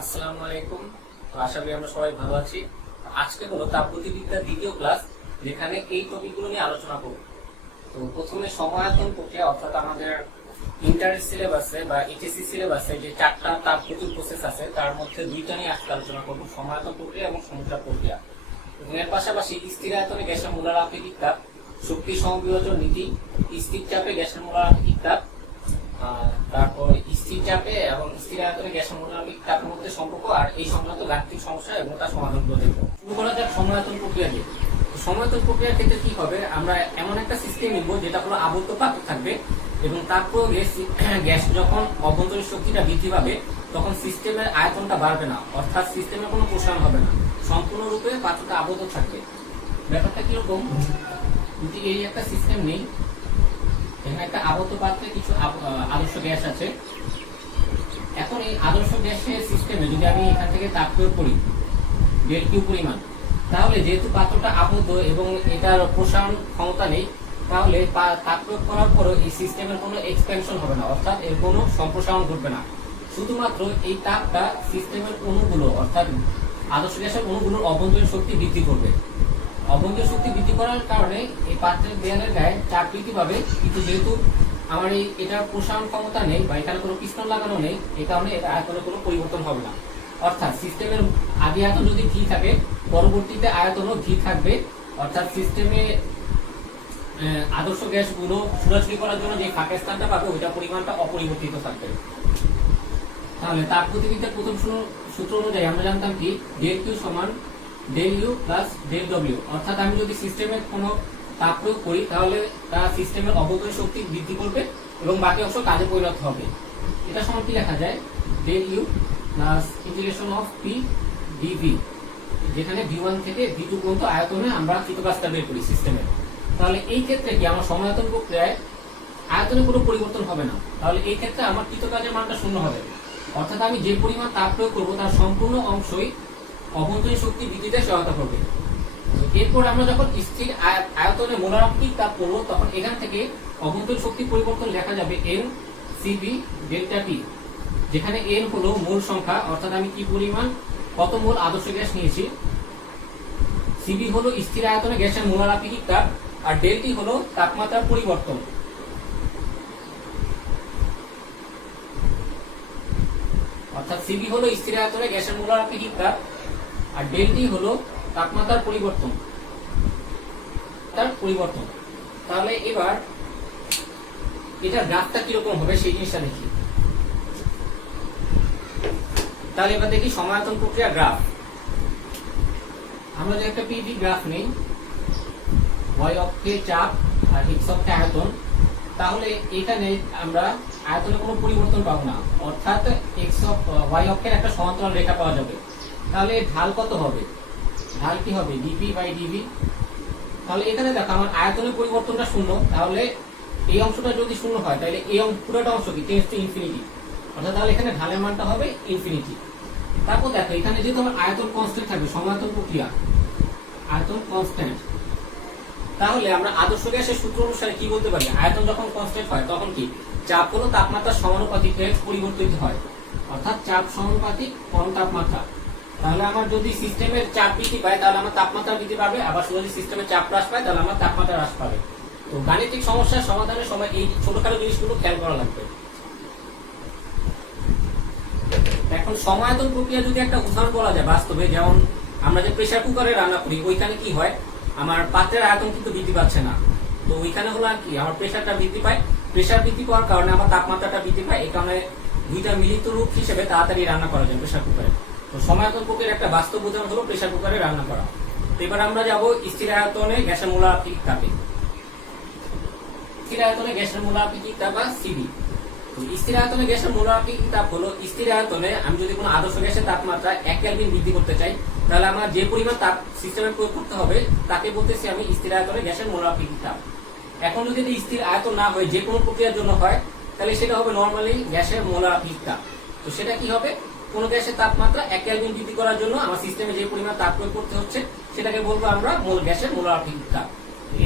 আসসালামু আলাইকুম। তো আশা করি আমরা সবাই ভালো আছি। আজকে হলো তাপগতিবিদ্যার দ্বিতীয় ক্লাস, যেখানে এই টপিকগুলো নিয়ে আলোচনা করব। তো প্রথমে সমায়তন প্রক্রিয়া, অর্থাৎ আমাদের ইন্টার সিলেবাসে বা এইচএসসি সিলেবাসে যে চারটা তাপগতিক প্রসেস আছে তার মধ্যে দুইটা নিয়ে আজকে আলোচনা করব, সমায়তন প্রক্রিয়া এবং সমুদ্রা প্রক্রিয়া। এবং এর পাশাপাশি স্থির আয়তনে গ্যাসের মোলার আপেক্ষিক তাপ, শক্তি সমবিভাজন নীতি, স্থির চাপে গ্যাসের মোলার আপেক্ষিক তাপ, তারপর স্থির চাপে এবং স্থির আয়তনে গ্যাসের মোলার আপেক্ষিক তাপের মধ্যে সম্পর্ক আর এই সংক্রান্ত গাণিতিক সমস্যা এবং তার সমাধান করে দেখব। শুরু করা যাক সমায়তন প্রক্রিয়া দিয়ে। সমায়তন প্রক্রিয়ার ক্ষেত্রে কি হবে, আমরা এমন একটা সিস্টেম নিব যেটা হলো আবদ্ধ পাত্র থাকবে এবং তার প্রয়োগে গ্যাস যখন অভ্যন্তরীণ শক্তিটা বৃদ্ধি পাবে তখন সিস্টেমের আয়তনটা বাড়বে না, অর্থাৎ সিস্টেমের কোনো প্রসারণ হবে না, সম্পূর্ণরূপে পাত্রটা আবদ্ধ থাকবে। ব্যাপারটা কিরকম, যদি এই একটা সিস্টেম নেই, এখানে একটা আবদ্ধ পাত্রে কিছু আদর্শ গ্যাস আছে। এখন এই আদর্শ গ্যাসের সিস্টেমে যদি আমি এখান থেকে তাপ প্রয়োগ করি ডেল কিউ পরিমাণ, তাহলে যেহেতু পাত্রটা আবদ্ধ এবং এটার প্রসারণ ক্ষমতা নেই, তাহলে তাপ প্রয়োগ করার পরও এই সিস্টেমের কোনো এক্সপেনশন হবে না, অর্থাৎ এর কোনো সম্প্রসারণ ঘটবে না। শুধুমাত্র এই তাপটা সিস্টেমের অণুগুলো, অর্থাৎ আদর্শ গ্যাসের অণুগুলোর অভ্যন্তরীণ শক্তি বৃদ্ধি করবে। অভ্যন্তরীণ শক্তি বৃদ্ধি করার কারণে এই পাত্রের দেয়ালের গায়ে চাপ বৃদ্ধি পাবে, কিন্তু যেহেতু আমার এটার প্রসারণ ক্ষমতা নেই বা এখানে কোনো পিস্টন লাগানো নেই, এই কারণে এটা আয়তনে কোনো পরিবর্তন হবে না। অর্থাৎ সিস্টেমের আদি আয়তন যদি ভি থাকে, পরবর্তীতে আয়তনও ভি থাকবে, অর্থাৎ সিস্টেমে আদর্শ গ্যাসগুলো ছুটাছুটি করার জন্য যে ফাঁকা স্থানটা পাবে ওইটা পরিমাণটা অপরিবর্তিত থাকবে। তাহলে তাপগতিবিদ্যার প্রথম সূত্র অনুযায়ী আমরা জানতাম কি, ডেল কিউ সমান del U plus del W, অর্থাৎ আমি যদি সিস্টেমে কোনো তাপ প্রয়োগ করি তাহলে তা সিস্টেমের অভ্যন্তরীণ শক্তি বৃদ্ধি করবে এবং বাকি অংশ কাজে পরিণত হবে। এটা সমান কি লেখা যায়, del U plus integration of P d V, যেখানে ভি1 থেকে ভি2 পর্যন্ত আয়তনে আমরা কৃতকাজটা বের করি সিস্টেমের। তাহলে এই ক্ষেত্রে কি আমার সমায়তন প্রক্রিয়ায় আয়তনে কোনো পরিবর্তন হবে না, তাহলে এই ক্ষেত্রে আমার কৃতকাজের মানটা শূন্য হবে, অর্থাৎ আমি যে পরিমাণ তাপ প্রয়োগ করবো তার সম্পূর্ণ অংশই অভ্যন্তরীণ শক্তি বৃদ্ধিতে সহায়তা করবে। এরপর আমরা যখন স্থির আয়তনে মোলার আপেক্ষিক তাপ করবো তখন এখান থেকে অভ্যন্তরীণ শক্তি পরিবর্তন লেখা যাবে এন সিবি ডেল্টা টি, যেখানে এন হলো মোল সংখ্যা, অর্থাৎ আমি কি পরিমাণ কত মোল আদর্শ গ্যাস নিয়েছি, সিবি হলো স্থির আয়তনে গ্যাসের মোলার আপেক্ষিক তাপ, আর ডেলটি হলো তাপমাত্রার পরিবর্তন। অর্থাৎ সিবি হলো স্থির আয়তনে গ্যাসের মোলার আপেক্ষিক তাপ আর ডেলটি হলো তাপমাত্রার পরিবর্তন। তাহলে এবার এটার গ্রাফটা কিরকম হবে সেই জিনিসটা দেখি। তাহলে এবার দেখি সমায়তন প্রক্রিয়া গ্রাফ। আমরা যে একটা পিভি গ্রাফ নেই, ওয়াই অক্ষে চাপ আর এক্স অক্ষে আয়তন, তাহলে এখানে আমরা আয়তনে কোনো পরিবর্তন পাবো না, অর্থাৎ ওয়াই অক্ষের একটা সমান্তরাল রেখা পাওয়া যাবে। তাহলে ঢাল কত হবে, ঢাল কি হবে ডিপি বাই ডিভি। তাহলে এখানে দেখো আমার আয়তনের পরিবর্তনটা শূন্য, তাহলে এই অংশটা যদি শূন্য হয় তাহলে এই পুরোটা অংশ কি টেন্ডস টু ইনফিনিটি, অর্থাৎ তাহলে এখানে ঢালের মানটা হবে ইনফিনিটি। তারপর দেখো এখানে যেহেতু আমার আয়তন কনস্ট্যান্ট থাকবে, সমায়তন প্রক্রিয়া আয়তন কনস্ট্যান্ট, তাহলে আমরা আদর্শ গ্যাসের সূত্র অনুসারে কি বলতে পারি, আয়তন যখন কনস্ট্যান্ট হয় তখন কি চাপ হলো তাপমাত্রার সমানুপাতিক পরিবর্তিত হয়, অর্থাৎ চাপ সমানুপাতিক কম তাপমাত্রা। তাহলে আমার যদি সিস্টেমের চাপ বৃদ্ধি পায় তাহলে আমার তাপমাত্রা বৃদ্ধি পাবে, আবার যদি সিস্টেমের চাপ হ্রাস পায় তাহলে আমার তাপমাত্রা হ্রাস পাবে। তো গাণিতিক সমস্যার সমাধানের সময় এই ছোটখাটো জিনিসগুলো খেয়াল করা লাগবে। এখন সমায়তন প্রক্রিয়া যদি একটা উদাহরণ বলা যায় বাস্তবে, যেমন আমরা যে প্রেসার কুকারে রান্না করি ওইখানে কি হয়, আমার পাত্রের আয়তন কিন্তু বৃদ্ধি পাচ্ছে না, তো ওইখানে হলো আর কি আমার প্রেসারটা বৃদ্ধি পায়, প্রেসার বৃদ্ধি পাওয়ার কারণে আমার তাপমাত্রাটা বৃদ্ধি পায়, এই কারণে দুইটা মিলিত রূপ হিসেবে তাড়াতাড়ি রান্না করা যায় প্রেসার কুকারে। তো সমায়তন প্রক্রিয়ার একটা বাস্তব উদাহরণ হলো প্রেসার কুকারে রান্না করা। তো এবার আমরা যাব স্থির আয়তনে গ্যাসের মোলার আপেক্ষিক তাপে। স্থির আয়তনে গ্যাসের মোলার আপেক্ষিক তাপ বা সিবি। স্থির আয়তনে গ্যাসের মোলার আপেক্ষিক তাপ হলো স্থির আয়তনে আমি যদি কোনো আদর্শ গ্যাসের তাপমাত্রা 1 কেলভিন বৃদ্ধি করতে চাই তাহলে আমার যে পরিমাণ তাপ সিস্টেমে প্রয়োগ করতে হবে তাকে বলতেছি আমি স্থির আয়তনে গ্যাসের মোলার আপেক্ষিক তাপ। এখন যদি স্থির আয়তন না হয়, যে কোনো প্রক্রিয়ার জন্য হয়, তাহলে সেটা হবে নরমালি গ্যাসের মোলার আপেক্ষিক তাপ। তো সেটা কি হবে, কোন গ্যাসের তাপমাত্রা 1 কেলভিন বৃদ্ধি করার জন্য আমার সিস্টেমে যে পরিমাণ তাপ প্রয়োগ করতে হচ্ছে সেটাকে বলবো আমরা গ্যাসের মোলার আপেক্ষিক তাপ।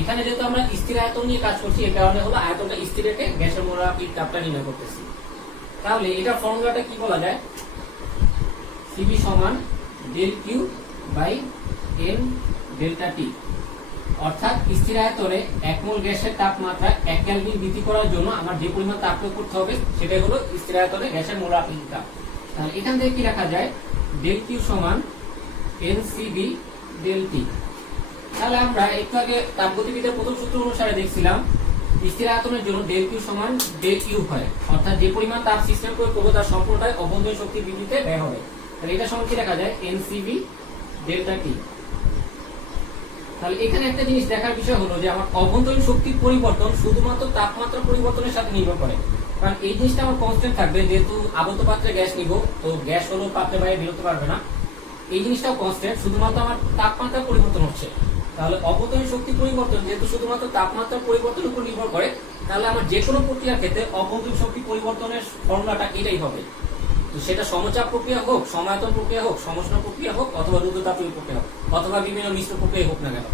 এখানে যেহেতু আমরা স্থির আয়তন নিয়ে কাজ করছি, এই কারণে হলো আয়তনটা স্থির রেখে গ্যাসের মোলার আপেক্ষিক তাপটা নির্ণয় করতেছি। তাহলে এটার ফর্মুলাটা কি বলা যায়, সিবি সমান del Q by n delta T. অর্থাৎ স্থির আয়তনে 1 মোল গ্যাসের তাপমাত্রা 1 কেলভিন বৃদ্ধি করার জন্য আমার যে পরিমাণ তাপ প্রয়োগ করতে হবে সেটাই হলো স্থির আয়তনে গ্যাসের মোল আপেক্ষিক তাপ। তাহলে এখান থেকে কি রাখা যায়, ডেল কিউ সমান এনসিবি ডেল টি। তাহলে আমরা একটু আগে তাপগতিবিদ্যার প্রথম সূত্র অনুসারে দেখছিলাম স্থির আয়তনের জন্য ডেল কিউ সমান ডেল ইউ হয়, অর্থাৎ যে পরিমাণ তাপ সিস্টেম প্রয়োগ করবো তার সম্পূর্ণটাই অভ্যন্তরীণ শক্তি বৃদ্ধিতে ব্যয় হবে। তাহলে এটা সমান কি রাখা যায়, এনসিবি ডেল্টা টি। তাহলে এখানে একটা জিনিস দেখার বিষয় হলো যে আমার অভ্যন্তরীণ শক্তির পরিবর্তন শুধুমাত্র তাপমাত্রা পরিবর্তনের সাথে নির্ভর করে, কারণ এই জিনিসটা আমার কনস্ট্যান্ট থাকবে। যেহেতু আবদ্ধ পাত্রে গ্যাস নিব, তো গ্যাস হলো পাত্রের বাইরে বেরোতে পারবে না, এই জিনিসটাও কনস্ট্যান্ট, শুধুমাত্র আমার তাপমাত্রা পরিবর্তন হচ্ছে। তাহলে অভ্যন্তরীণ শক্তি পরিবর্তন যেহেতু শুধুমাত্র তাপমাত্রার পরিবর্তনের উপর নির্ভর করে, তাহলে আমার যে কোনো প্রক্রিয়ার ক্ষেত্রে অভ্যন্তরীণ শক্তি পরিবর্তনের ফর্মুলাটা এটাই হবে। তো সেটা সমচাপ প্রক্রিয়া হোক, সমায়তন প্রক্রিয়া হোক, সমষ্ণ প্রক্রিয়া হোক, অথবা রুদ্রতাপীয় প্রক্রিয়া হোক, অথবা বিভিন্ন মিশ্র প্রক্রিয়া হোক না কেন,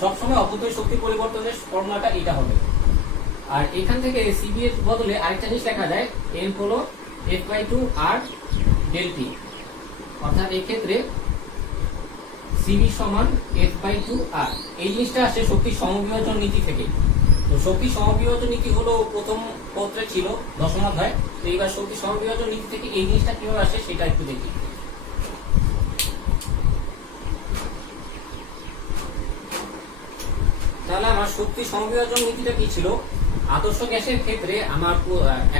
সবসময় অভ্যন্তরীণ শক্তি পরিবর্তনের ফর্মুলাটা এটা হবে। আর এখান থেকে সিবি এর বদলে আরেকটা জিনিস লেখা যায়, এন হলো F/2 আর ডেল টি। অর্থাৎ এই ক্ষেত্রে সিবি সমান F/2 আর। এই জিনিসটা আসে শক্তি সমবিভাজন নীতি থেকে। তো শক্তি সমবিভাজন নীতি হলো প্রথম পত্রে ছিল দশম অধ্যায়, তো এইবার শক্তি সমবিভাজন নীতি থেকে এই জিনিসটা কিভাবে আসে সেটা একটু দেখি। তাহলে আমার শক্তি সমবিভাজন নীতিটা কি ছিল, আদর্শ গ্যাসের ক্ষেত্রে আমার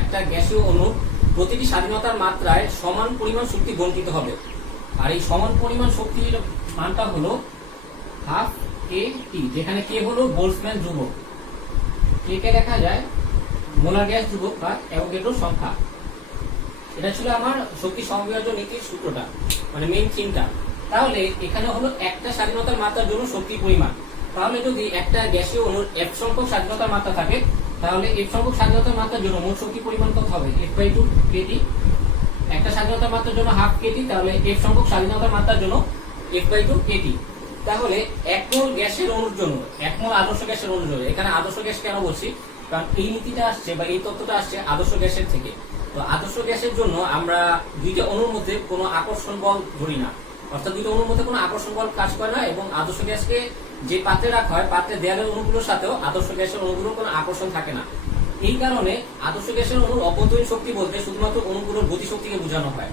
একটা গ্যাসীয় অণু প্রতিটি স্বাধীনতার মাত্রায় সমান পরিমাণ শক্তি বণ্টিত হবে। আর এই সমান পরিমাণ শক্তির মানটা হলো হাফ কে টি, যেখানে কে হলো বোল্টজম্যান ধ্রুবক, কে কে লেখা যায় মোলার গ্যাস ধ্রুবক বা অ্যাভোগাড্রো সংখ্যা। এটা ছিল আমার শক্তি সমবিভাজন নীতির সূত্রটা, মানে মেইন থিমটা। তাহলে এখানে হলো একটা স্বাধীনতার মাত্রার জন্য শক্তির পরিমাণ। তাহলে যদি একটা গ্যাসীয় অণুর এফ সংখ্যক স্বাধীনতার মাত্রা থাকে, তাহলে এফ সংখ্যক স্বাধীনতার মাত্রার জন্য মোট শক্তি পরিমাণ কত হবে, F/2 কেটি। একটা স্বাধীনতার মাত্রার জন্য হাফ কেটি, তাহলে এফ সংখ্যক স্বাধীনতার মাত্রার জন্য F/2 কেটি। তাহলে 1 মোল গ্যাসের অণুর জন্য, 1 মোল আদর্শ গ্যাসের অণুর জন্য, এখানে আদর্শ গ্যাস কেন বলছি, কারণ এই নীতিটা আসছে বা এই তত্ত্বটা আসছে আদর্শ গ্যাসের থেকে। তো আদর্শ গ্যাসের জন্য আমরা দুইটা অণুর মধ্যে কোনো আকর্ষণ বল ধরি না, অর্থাৎ দুইটা অণুর মধ্যে কোনো আকর্ষণ বল কাজ করে না, এবং আদর্শ গ্যাসকে যে পাত্রে রাখা হয় পাত্রের দেয়ালের অণুগুলোর সাথেও আদর্শ গ্যাসের অণুগুলোর কোনো আকর্ষণ থাকে না। এই কারণে আদর্শ গ্যাসের অণুর অভ্যন্তরীণ শক্তি বলতে শুধুমাত্র অণুগুলোর গতিশক্তিকে বোঝানো হয়।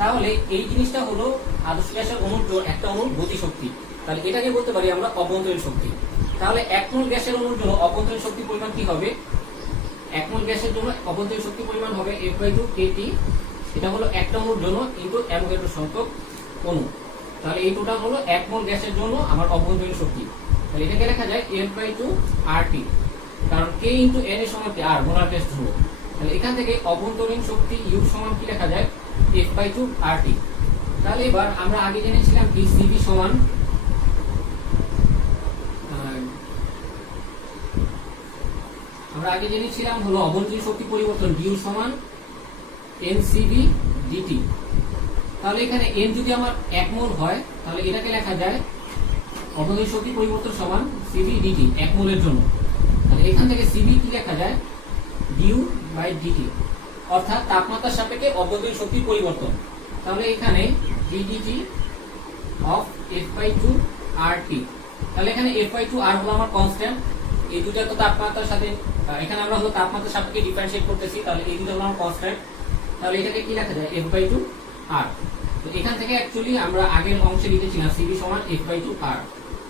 তাহলে এই জিনিসটা হলো আদর্শ গ্যাসের অণুর একটা অণুর গতিশক্তি, তাহলে এটাকে বলতে পারি আমরা অভ্যন্তরীণ শক্তি। তাহলে 1 মোল গ্যাসের অণুর জন্য অভ্যন্তরীণ শক্তি পরিমাণ কি হবে, 1 মোল গ্যাসের জন্য অভ্যন্তরীণ শক্তি পরিমাণ হবে F/2 কেটি। এটা হলো একটা অণুর জন্য ইনটু অ্যাভোগাড্রো সংখ্যক অণু। তাহলে এই টোটাল হলো 1 মোল গ্যাসের জন্য আমার অভ্যন্তরীণ শক্তি। তাহলে এটাকে লেখা যায় F/2 RT, কারণ K ইনটু N এর সমান R, মোলার গ্যাস ধ্রুবক। তাহলে এখান থেকে অভ্যন্তরীণ শক্তি U সমান কি লেখা যায়, F/2 RT। তাহলে এবার আমরা আগে জেনেছিলাম কি সিবি সমান আমরা আগে জেনেছিলাম হলো অভ্যন্তরীণ শক্তি পরিবর্তন ডিউ সমান এনসিবি ডিটি। তাহলে এখানে এন যদি আমার 1 মোল হয়, তাহলে এটাকে লেখা যায় অভ্যন্তরীণ শক্তি পরিবর্তন সমান সিবি ডিটি 1 মোলের জন্য। তাহলে এখান থেকে সিবি কি লেখা যায়, ডিউ বাই ডিটি, অর্থাৎ তাপমাত্রার সাপেক্ষে অভ্যন্তরীণ শক্তির পরিবর্তন। তাহলে এখানে ডিডিটি অফ F/2 RT। তাহলে এখানে F/2 R হলো আমার কনস্ট্যান্ট, এই দুটো তো তাপমাত্রার সাথে, এখানে আমরা হলো তাপমাত্রার সাপেক্ষে ডিফারেন্সিয়েট করতেছি, তাহলে এই দুটো হলো আমার কনস্ট্যান্ট। তাহলে এটাকে কি লেখা যায়, F/2 R। তো এখান থেকে অ্যাকচুয়ালি আমরা আগের অংশে লিখেছিলাম সিবি সমান F/2 R।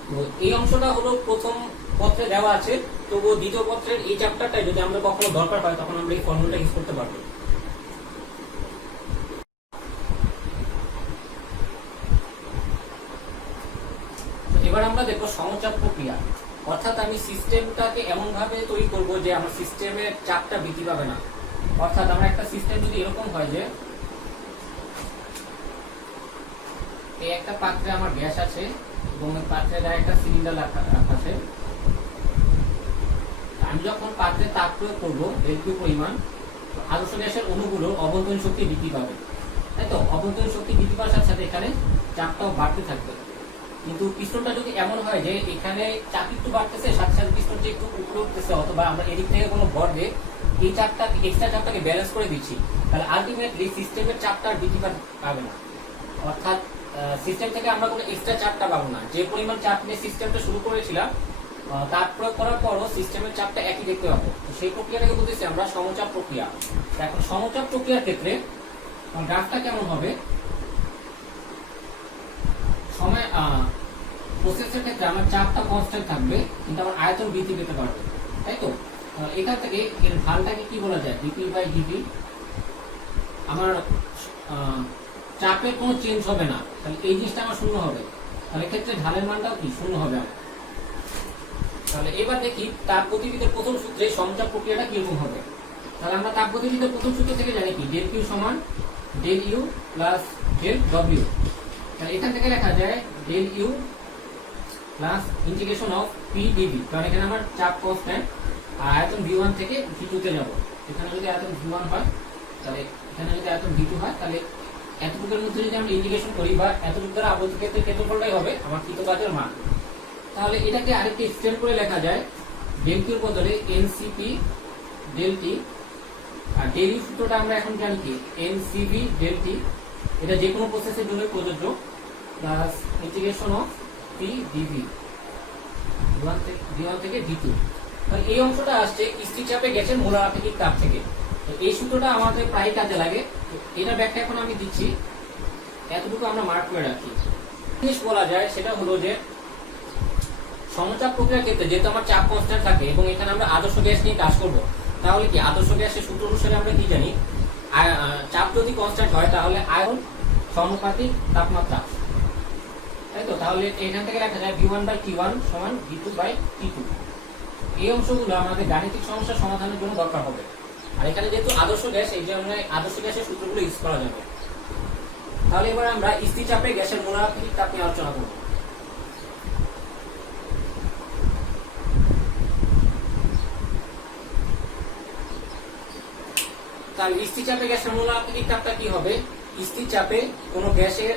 তো এই অংশটা হলো প্রথম পত্রে দেওয়া আছে, তবুও দ্বিতীয় পত্রের এই চ্যাপ্টারটাই যদি আমরা কখনো দরকার হয় তখন আমরা এই ফর্মুলাটা ইউজ করতে পারবো। এবার আমরা দেখবো সমচাপ প্রক্রিয়া, অর্থাৎ আমি সিস্টেমটাকে এমন ভাবে তৈরি করব যে আমার সিস্টেমের চাপটা বৃদ্ধি পাবে না। অর্থাৎ আমার একটা সিস্টেম যদি এরকম হয় যে এই একটা পাত্রে আমার গ্যাস আছে এবং এই পাত্রের গায়ে একটা সিলিন্ডার রাখা আছে, আমি যখন পাত্রে তাপ প্রয়োগ করবো ডেলকিউ পরিমাণ, আদর্শ গ্যাসের অণুগুলোর অভ্যন্তরীণ শক্তি বৃদ্ধি পাবে, তাই তো। অভ্যন্তরীণ শক্তি বৃদ্ধি পাওয়ার সাথে সাথে এখানে চাপটাও বাড়তে থাকবে। কিন্তু পিস্টনটা যদি এমন হয় যে এখানে চাপ একটু বাড়তেছে, সাথে সাথে পিস্টনটা একটু উপরে উঠতেছে, অথবা আমরা এদিক থেকে কোনো ভর দিয়ে এই চাপটাকে, এক্সট্রা চাপটাকে ব্যালেন্স করে দিচ্ছি, তাহলে আলটিমেটলি সিস্টেমের চাপটা আর বৃদ্ধি পাবে না। অর্থাৎ সিস্টেম থেকে আমরা কোনো এক্সট্রা চাপটা পাবো না। যে পরিমাণ চাপ নিয়ে সিস্টেমটা শুরু করেছিলাম তার প্রয়োগ করার পরও সিস্টেমের চাপটা একই দেখতে পাবো। তো সেই প্রক্রিয়াটাকে বলতেছি আমরা সমচাপ প্রক্রিয়া। এখন সমচাপ প্রক্রিয়ার ক্ষেত্রে গ্রাফটা কেমন হবে, সময় প্রসেসের ক্ষেত্রে আমার চাপটা কনস্ট্যান্ট থাকবে কিন্তু আমার আয়তন বৃদ্ধি পেতে পারবে, তাই তো? এখান থেকে এর ঢালটাকে কি বলা যায়, ডিপি বাই ডিভি। আমার চাপের কোনো চেঞ্জ হবে না, তাহলে এই জিনিসটা আমার শূন্য হবে, তাহলে ক্ষেত্রে ঢালের মানটাও কি শূন্য হবে আমার। তাহলে এবার দেখি তাপ গতিবিদ্যার প্রথম সূত্রে সমচাপ প্রক্রিয়াটা কিরকম হবে। তাহলে আমরা তাপ গতিবিদ্যার প্রথম সূত্র থেকে জানি কি, ডেল কিউ সমান del U plus del W. তাহলে এখান থেকে লেখা যায় del U plus integration of P d V, কারণ এখানে আমার চাপ কনস্ট্যান্ট, আর আয়তন ভি1 থেকে ভি2 তে যাব। এখানে যদি আয়তন ভি1 হয়, তাহলে এখানে যদি আয়তন ভি2 হয়, তাহলে এতটুকুর মধ্যে যদি আমরা ইন্টিগ্রেশন করি বা এতটুকু দ্বারা আবদ্ধ ক্ষেত্রের ক্ষেত্রফলটাই হবে আমার কৃত কাজের মান। তাহলে এটাকে আরেকটি এক্সটেন্ড করে লেখা যায় ডেল কিউর বদলে এনসিপি ডেল টি, আর ডেল ইউ সূত্রটা আমরা এখন জানি কি এনসিভি ডেল টি। এটা যে কোনো প্রসেসের জন্য প্রযোজ্য, plus integration of P dV V one থেকে ভি2। তাহলে এই অংশটা আসছে স্থির চাপে গ্যাসের মোলার আপেক্ষিক তাপ থেকে। তো এই সূত্রটা আমাদের প্রায় কাজে লাগে। এটা ব্যাখ্যা এখন আমি দিচ্ছি, এতটুকু আমরা মার্ক করে রাখি। জিনিস বলা যায় সেটা হলো যে সমচাপ প্রক্রিয়ার ক্ষেত্রে যেহেতু আমার চাপ কনস্ট্যান্ট থাকে এবং এখানে আমরা আদর্শ গ্যাস নিয়ে কাজ করব, তাহলে কি আদর্শ গ্যাসের সূত্র অনুসারে আমরা কি জানি, চাপ যদি কনস্ট্যান্ট হয় তাহলে আয়ন সমানুপাতিক তাপমাত্রা, তাই তো? তাহলে এখান থেকে লেখা যায় v1 বাই t1 সমান v2 বাই t2। এই অংশগুলো আমাদের গাণিতিক সমস্যার সমাধানের জন্য দরকার হবে। আর এখানে যেহেতু আদর্শ গ্যাস, এই জন্য আদর্শ গ্যাসের সূত্রগুলো ইউজ করা যাবে। তাহলে এবার আমরা স্থির চাপে গ্যাসের মোলার আপেক্ষিক তাপ নিয়ে আলোচনা করব। তাহলে স্থির চাপে গ্যাসের মোলার আপেক্ষিক তাপটা কি হবে? স্থির চাপে কোনো গ্যাসের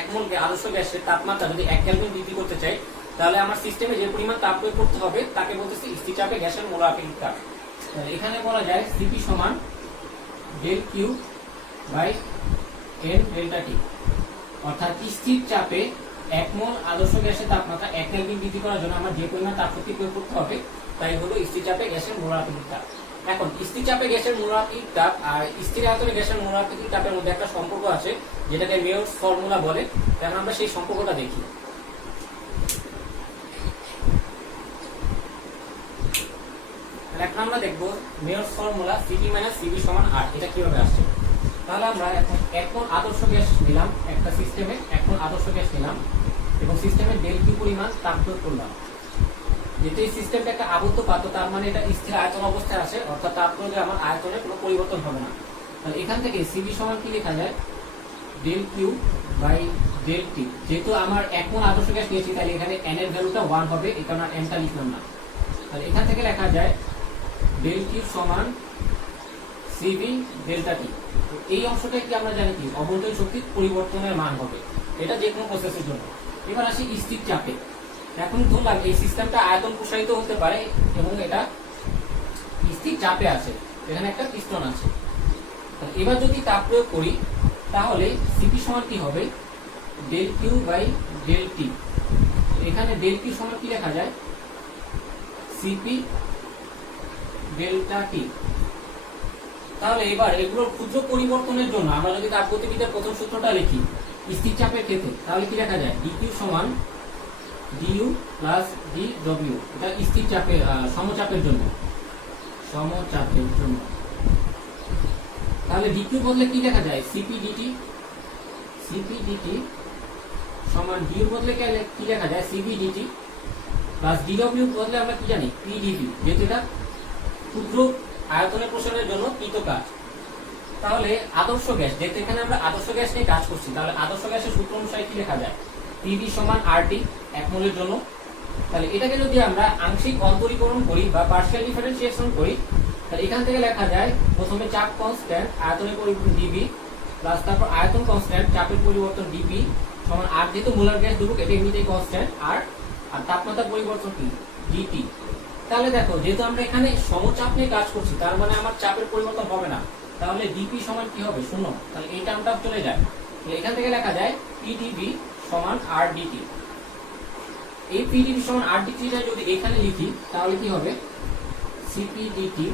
এক মোল আদর্শ গ্যাসের তাপমাত্রা যদি 1 কেলভিন বৃদ্ধি করতে চাই, তাহলে আমার সিস্টেমে যে পরিমাণ তাপ প্রয়োগ করতে হবে তাকে বলতেছি স্থির চাপে গ্যাসের মোলার আপেক্ষিক তাপ। এখানে বলা যায় সিপি সমান del Q by n delta T, অর্থাৎ স্থির চাপে 1 মোল আদর্শ গ্যাসের তাপমাত্রা 1 কেলভিন বৃদ্ধি করার জন্য আমার যে পরিমাণ তাপশক্তি প্রয়োগ করতে হবে তাই হলো স্থির চাপে গ্যাসের মোলার আপেক্ষিক তাপ। এখন স্থির চাপে গ্যাসের মোলার আপেক্ষিক তাপ আর স্থির আয়তনে গ্যাসের মোলার আপেক্ষিক তাপের মধ্যে একটা সম্পর্ক আছে যেটাকে মেয়র্স ফর্মুলা বলে। এখন আমরা সেই সম্পর্কটা দেখি। এখন আমরা দেখবো মেয়র্স ফর্মুলা সিপি মাইনাস সিবি সমান আর, এটা কিভাবে আসছে। তাহলে আমরা এখন 1 মোল আদর্শ গ্যাস নিলাম, একটা সিস্টেমে 1 মোল আদর্শ গ্যাস নিলাম এবং সিস্টেমে ডেল কিউ পরিমাণ তাপ প্রয়োগ করলাম। যেহেতু এই সিস্টেমটা একটা আবদ্ধ পাত্র, তার মানে এটা স্থির আয়তন অবস্থায় আছে, অর্থাৎ তাপ প্রয়োগে আমার আয়তনে কোনো পরিবর্তন হবে না। তাহলে এখান থেকে সিবি সমান কি লেখা যায়, del Q by del T. যেহেতু আমার 1 মোল আদর্শ গ্যাস নিয়েছি তাহলে এখানে এন এর ভ্যালুটা 1 হবে, এই কারণে এনটা লিখলাম না। তাহলে এখান থেকে লেখা যায় ডেল কিউ সমান সিবি ডেল্টা টি। এই অংশটা কি আমরা জানি কি অভ্যন্তরীণ শক্তির পরিবর্তনের মান হবে, এটা যে কোনো প্রসেসের জন্য। এবার আসি স্থির চাপে। এখন ধরলাম এই সিস্টেমটা আয়তন প্রসারিত হতে পারে এবং এটা স্থির চাপে আছে, এখানে একটা পিস্টন আছে। এবার যদি তাপ প্রয়োগ করি তাহলে সিপি সমান কি হবে, del Q by del T. এখানে ডেল কিউ সমান কি লেখা যায়, সিপি ডেল্টা টি। তাহলে এবার এগুলোর ক্ষুদ্র পরিবর্তনের জন্য আমরা যদি তাপগতিবিদ্যার প্রথম সূত্রটা লিখি স্থির চাপের ক্ষেত্রে, তাহলে কি লেখা যায়, ডিকিউ সমান ডিইউ প্লাস ডি ডব্লিউ। এটা স্থির চাপের সমচাপের জন্য, সমচাপের জন্য। তাহলে ডিকিউ বদলে কি লেখা যায়, সিপি ডিটি, সিপি ডিটি সমান ডিইউ বদলে কি লেখা যায়, সিবি ডিটি প্লাস ডিডব্লিউ বদলে আমরা কি জানি, পিডিভি, যেহেতু এটা ক্ষুদ্র আয়তনের প্রসারের জন্য কৃত কাজ। তাহলে আদর্শ গ্যাস, যেহেতু এখানে আমরা আদর্শ গ্যাস নিয়ে কাজ করছি, তাহলে আদর্শ গ্যাসের সূত্র অনুসারে কি লেখা যায়, পিভি সমান আরটি 1 মোলের জন্য। তাহলে এটাকে যদি আমরা আংশিক অন্তরীকরণ করি বা পার্শিয়াল ডিফারেন্সিয়েশন করি, তাহলে এখান থেকে লেখা যায় প্রথমে চাপ কনস্ট্যান্ট আয়তনের পরিবর্তন ডিবি প্লাস তারপর আয়তন কনস্ট্যান্ট চাপের পরিবর্তন ডিপি সমান আর, যেহেতু মোলার গ্যাস দুটো এটা এমনিতেই কনস্ট্যান্ট, আর তাপমাত্রার পরিবর্তন কি ডিটি। তাহলে দেখো যেহেতু আমরা এখানে সমচাপ নিয়ে কাজ করছি তার মানে আমার চাপের পরিবর্তন হবে না, তাহলে ডিপি সমান কি হবে, 0। তাহলে এই টার্মটা চলে যায়। এখান থেকে লেখা যায় পিডিবি সমান আরডিটি। এই পিডিবি সমান আরডিটিটা যদি এখানে লিখি তাহলে কি হবে, সিপিডিটি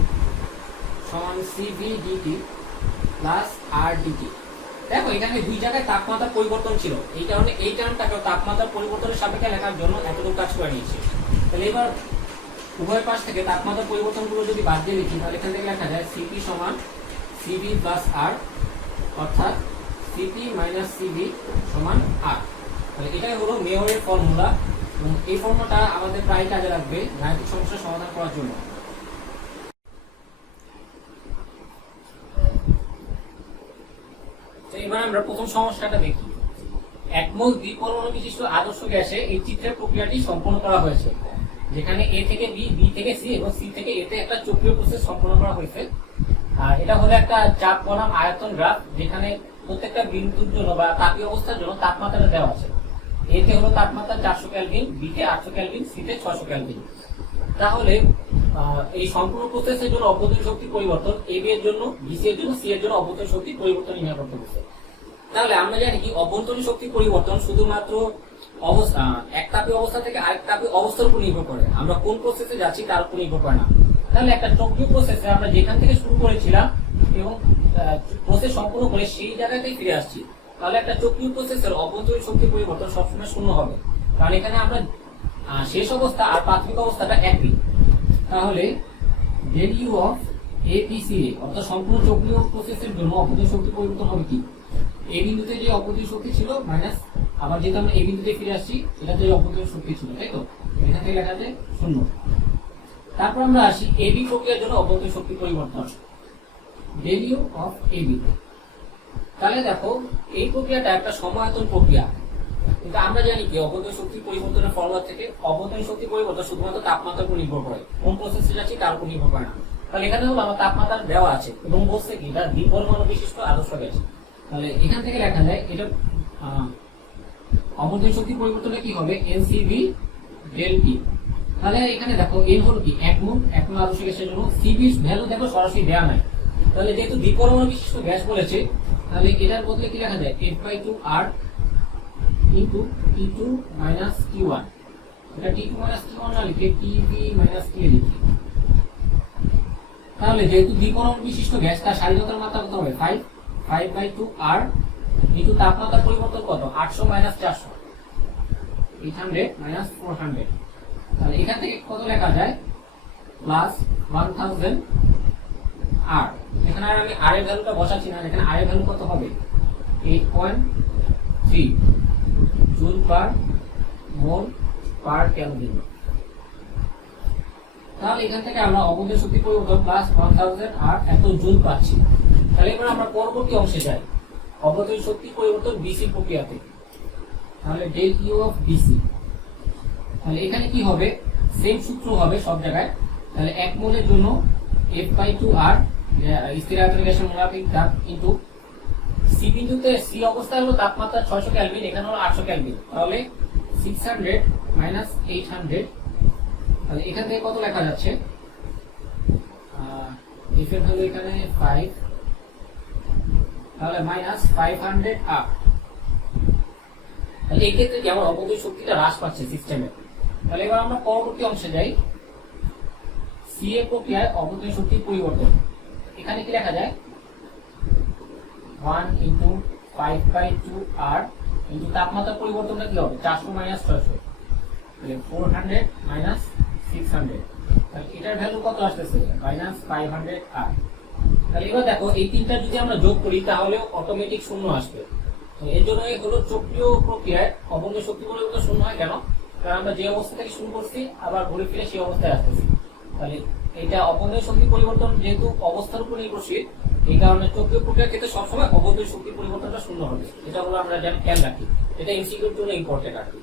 সমান সিভিডিটি প্লাস আরডিটি। দেখো এখানে দুই জায়গায় তাপমাত্রা পরিবর্তন ছিল, এই কারণে এই টার্মটাকে তাপমাত্রা পরিবর্তনের সাপেক্ষে লেখার জন্য এতটুকু কাজ করে নিয়েছি। তাহলে এবার উভয় পাশ থেকে তাপমাত্রা পরিবর্তনগুলো যদি বাদ দিয়ে লিখি তাহলে এখান থেকে লেখা যায় সিপি সমান সিবি প্লাস আর, অর্থাৎ সিপি মাইনাস সিবি সমান আর। তাহলে এটাই হলো মেয়রের ফর্মুলা, এবং এই ফর্মুলাটা আমাদের প্রায় কাজে লাগবে গাণিতিক সমস্যার সমাধান করার জন্য। এবার আমরা প্রথম সমস্যাটা দেখি। এক মোল দ্বিপরমাণু বিশিষ্ট আদর্শ গ্যাসে এই চিত্রের প্রক্রিয়াটি সম্পন্ন করা হয়েছে, যেখানে এ থেকে বি, বি থেকে সি এবং সি থেকে এতে একটা চক্রীয় প্রসেস সম্পন্ন করা হয়েছে। আর এটা হলো একটা চাপ বনাম আয়তন গ্রাফ, যেখানে প্রত্যেকটা বিন্দুর জন্য বা তাপীয় অবস্থার জন্য তাপমাত্রাটা দেওয়া আছে। এতে হলো তাপমাত্রা 400 কেলভিন, বিতে 800 কেলভিন, সিতে 600 কেলভিন। তাহলে এই সম্পূর্ণ প্রসেসের জন্য অভ্যন্তরীণ শক্তি পরিবর্তন এ বি এর জন্য, বিসি এর জন্য, সি এর জন্য অভ্যন্তরীণ শক্তি পরিবর্তন নির্ণয় করতে হবে। তাহলে আমরা জানি কি অভ্যন্তরীণ শক্তি পরিবর্তন শুধুমাত্র অবস্থা, এক তাপীয় অবস্থা থেকে আরেক তাপীয় অবস্থার উপর নির্ভর করে, আমরা কোন প্রসেসে যাচ্ছি তার উপর নির্ভর করে না। তাহলে একটা চক্রীয় প্রসেসে আমরা যেখান থেকে শুরু করেছিলাম এবং প্রসেস সম্পূর্ণ করে সেই জায়গাতেই ফিরে আসছি, তাহলে একটা চক্রীয় প্রসেসের অভ্যন্তরীণ শক্তি পরিবর্তন সবসময় শূন্য হবে, কারণ এখানে আমরা শেষ অবস্থা আর প্রাথমিক অবস্থাটা একই। তাহলে ডেল ইউ অফ এপিসিএ অর্থাৎ সম্পূর্ণ চক্রীয় প্রসেসের জন্য অভ্যন্তরীণ শক্তি পরিবর্তন হবে কি, এই বিন্দুতে যে অভ্যন্তরীণ শক্তি ছিল মাইনাস, আবার যেহেতু আমরা এই বিন্দুতে ফিরে আসছি এটাতে অভ্যন্তরীণ শক্তি ছিল, তাই তো, এখান থেকে লেখা যায় 0। তারপর আমরা আসি এবি প্রক্রিয়ার জন্য অভ্যন্তরীণ শক্তি পরিবর্তন, ডেল ইউ অফ এবি। তাহলে দেখো এই প্রক্রিয়াটা একটা সমায়তন প্রক্রিয়া, কিন্তু আমরা জানি কি অভ্যন্তরীণ শক্তি পরিবর্তনের ফর্মুলা থেকে অভ্যন্তরীণ শক্তি পরিবর্তন শুধুমাত্র তাপমাত্রার উপর নির্ভর করে, কোন প্রসেসে যাচ্ছি তার উপর নির্ভর করে না। তাহলে এখানে হলো আমার তাপমাত্রা দেওয়া আছে এবং বলছে কি এটা দ্বিপরমাণু বিশিষ্ট আদর্শ গ্যাস। তাহলে এখান থেকে লেখা যায় এটা অভ্যন্তরীণ শক্তি পরিবর্তনে কি হবে, এনসিভি ডেল টি। তাহলে এখানে দেখো এন হলো কি এক মোল আদর্শ গ্যাসের জন্য, সিভি ভ্যালু দেখো সরাসরি দেওয়া নাই। তাহলে যেহেতু দ্বিপরমাণু বিশিষ্ট গ্যাস বলেছে, তাহলে এটার বদলে কি লেখা যায় F/2R into T2 minus T1। এটা T2 মাইনাস T1 না লিখে TB মাইনাস T লিখি। তাহলে যেহেতু দ্বিপরমাণু বিশিষ্ট গ্যাস তার স্বাধীনতার মাত্রা কত হবে 5/2R ইনটু তাপমাত্রা পরিবর্তন কত 800 মাইনাস 400, 800 মাইনাস 400। তাহলে এখান থেকে কত লেখা যায় প্লাস 1000 আর। এখানে আর আমি আর এর ভ্যালুটা বসাচ্ছি না, এখানে আর এর ভ্যালু কত হবে 8.3 জুল পার মোল পার কেলভিন। তাহলে এখান থেকে আমরা অভ্যন্তরীণ শক্তি পরিবর্তন প্লাস 1000 আর এত জুল পাচ্ছি। তাহলে এবার আমরা পরবর্তী অংশে যাই, অভ্যন্তরীণ শক্তি পরিবর্তন বিসি প্রক্রিয়াতে। তাহলে ডেল ইউ অফ বিসি, তাহলে এখানে কি হবে সেম সূত্র হবে সব জায়গায়। তাহলে এক মোলের জন্য F/2R স্থির আয়তন গ্যাসের মোলারিক তাপ ইনটু সি বিন্দুতে সি অবস্থায় হলো তাপমাত্রা 600 কেলভিন, এখানে হলো 800 কেলভিন, তাহলে 600 মাইনাস 800। তাহলে এখান থেকে কত লেখা যাচ্ছে, এফ এর ভ্যালু এখানে 5, তাহলে মাইনাস 500 আপ। তাহলে এই ক্ষেত্রে কি আমার অভ্যন্তরীণ শক্তিটা হ্রাস পাচ্ছে সিস্টেমে। তাহলে এবার আমরা পরবর্তী অংশে যাই, সি এ প্রক্রিয়ায় অভ্যন্তরীণ শক্তির পরিবর্তন। এখানে কি লেখা যায় 1 ইনটু 5/2R ইনটু তাপমাত্রা পরিবর্তনটা কি হবে 400 মাইনাস 600, তাহলে 400 মাইনাস 600। তাহলে এটার ভ্যালু কত আসতেছে মাইনাস 500R। তাহলে এবার দেখো এই তিনটা যদি আমরা যোগ করি তাহলে অটোমেটিক শূন্য আসবে। তো এর জন্য হলো চক্রীয় প্রক্রিয়ায় অভ্যন্তরীণ শক্তি পরিবর্তন শূন্য হয় কেন, কারণ আমরা যে অবস্থা থেকে শুরু করছি আবার ঘুরে ফিরে সেই অবস্থায় আসতেছি। তাহলে এটা অভ্যন্তরীণ শক্তি পরিবর্তন যেহেতু অবস্থার উপর নির্ভরশীল, এই কারণে চক্রীয় প্রক্রিয়ার ক্ষেত্রে সবসময় অভ্যন্তরীণ শক্তি পরিবর্তনটা শূন্য হবে। এটা হলো আমরা জানি, খেয়াল রাখি, এটা এমসিকিউর জন্য ইম্পর্টেন্ট আর কি।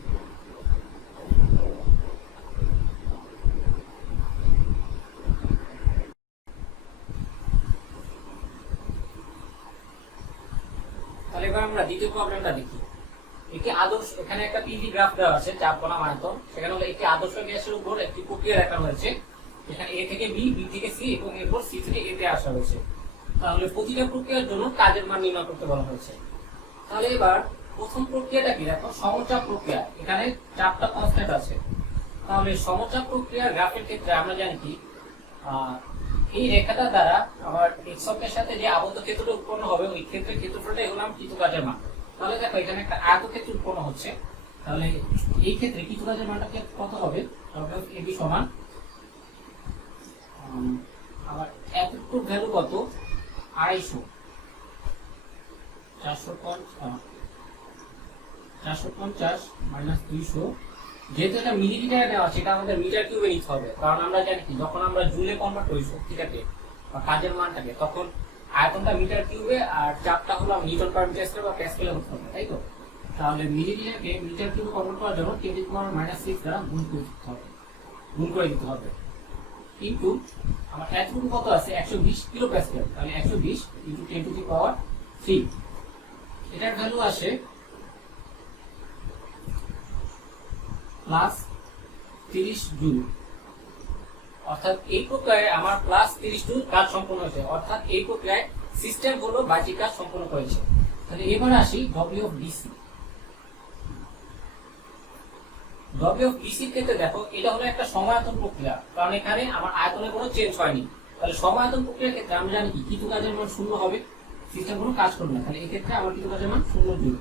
তাহলে এবার আমরা দ্বিতীয় প্রবলেমটা দেখি। একটি আদর্শ, এখানে একটা পিভি গ্রাফ দেওয়া আছে চাপ বনাম আয়তন, সেখানে হলো একটি আদর্শ গ্যাসের উপর একটি প্রক্রিয়া দেখানো হয়েছে, এখানে এ থেকে বি, বি থেকে সি এবং এরপর সি থেকে এ তে আসা হয়েছে। তাহলে প্রতিটা প্রক্রিয়ার জন্য কাজের মান নির্ণয় করতে বলা হয়েছে। তাহলে এবার প্রথম প্রক্রিয়াটা কি দেখো, সমচাপ প্রক্রিয়া। এখানে চাপটা কনস্ট্যান্ট আছে। তাহলে সমচাপ প্রক্রিয়ার গ্রাফের ক্ষেত্রে আমরা জানি কি, এই রেখাটা দ্বারা আমার এক্স অক্ষের সাথে যে আবদ্ধ ক্ষেত্রটা উৎপন্ন হবে ওই ক্ষেত্রের ক্ষেত্রফলটাই হলো আমার কৃত কাজের মান। তাহলে দেখো এখানে একটা আয়তক্ষেত্র উৎপন্ন হচ্ছে, তাহলে এই ক্ষেত্রে কৃত কাজের মানটা কত হবে, এবি সমান আমার এতটুকু ভ্যালু কত 250, 450 মাইনাস 200। যেহেতু এটা মিলিলিটারে নেওয়া আছে, এটা আমাদের মিটার কিউবে নিতে হবে, কারণ আমরা জানি কি যখন আমরা জুলে কনভার্ট করি শক্তিটাকে বা কাজের মানটাকে, তখন আয়তনটা মিটার কিউবে আর চাপটা হলো নিউটন পার মিটার স্কয়ার বা প্যাসকেলে হতে হবে, তাই তো। তাহলে মিলিলিটারকে মিটার কিউবে কনভার্ট করার জন্য 10⁻⁻6 দ্বারা গুণ করে দিতে হবে। কিন্তু আমার এতটুকু কত আছে 120 কিলো প্যাসকেল, তাহলে 120 ইনটু 10⁻3, এটার ভ্যালু আসে প্লাস 30 জুল। অর্থাৎ এই প্রক্রিয়ায় আমার প্লাস 30 জুল কাজ সম্পন্ন হয়েছে, অর্থাৎ এই প্রক্রিয়ায় সিস্টেম হলো বাহ্যিক কাজ সম্পন্ন করেছে। তাহলে এবার আসি W of DC. W of ডিসির ক্ষেত্রে দেখো এটা হলো একটা সমায়তন প্রক্রিয়া, কারণ এখানে আমার আয়তনে কোনো চেঞ্জ হয়নি। তাহলে সমায়তন প্রক্রিয়ার ক্ষেত্রে আমরা জানি কি কৃত কাজের মান 0 হবে, সিস্টেম কোনো কাজ করবে না। তাহলে এই ক্ষেত্রে আমার কৃত কাজের মান 0 জুল।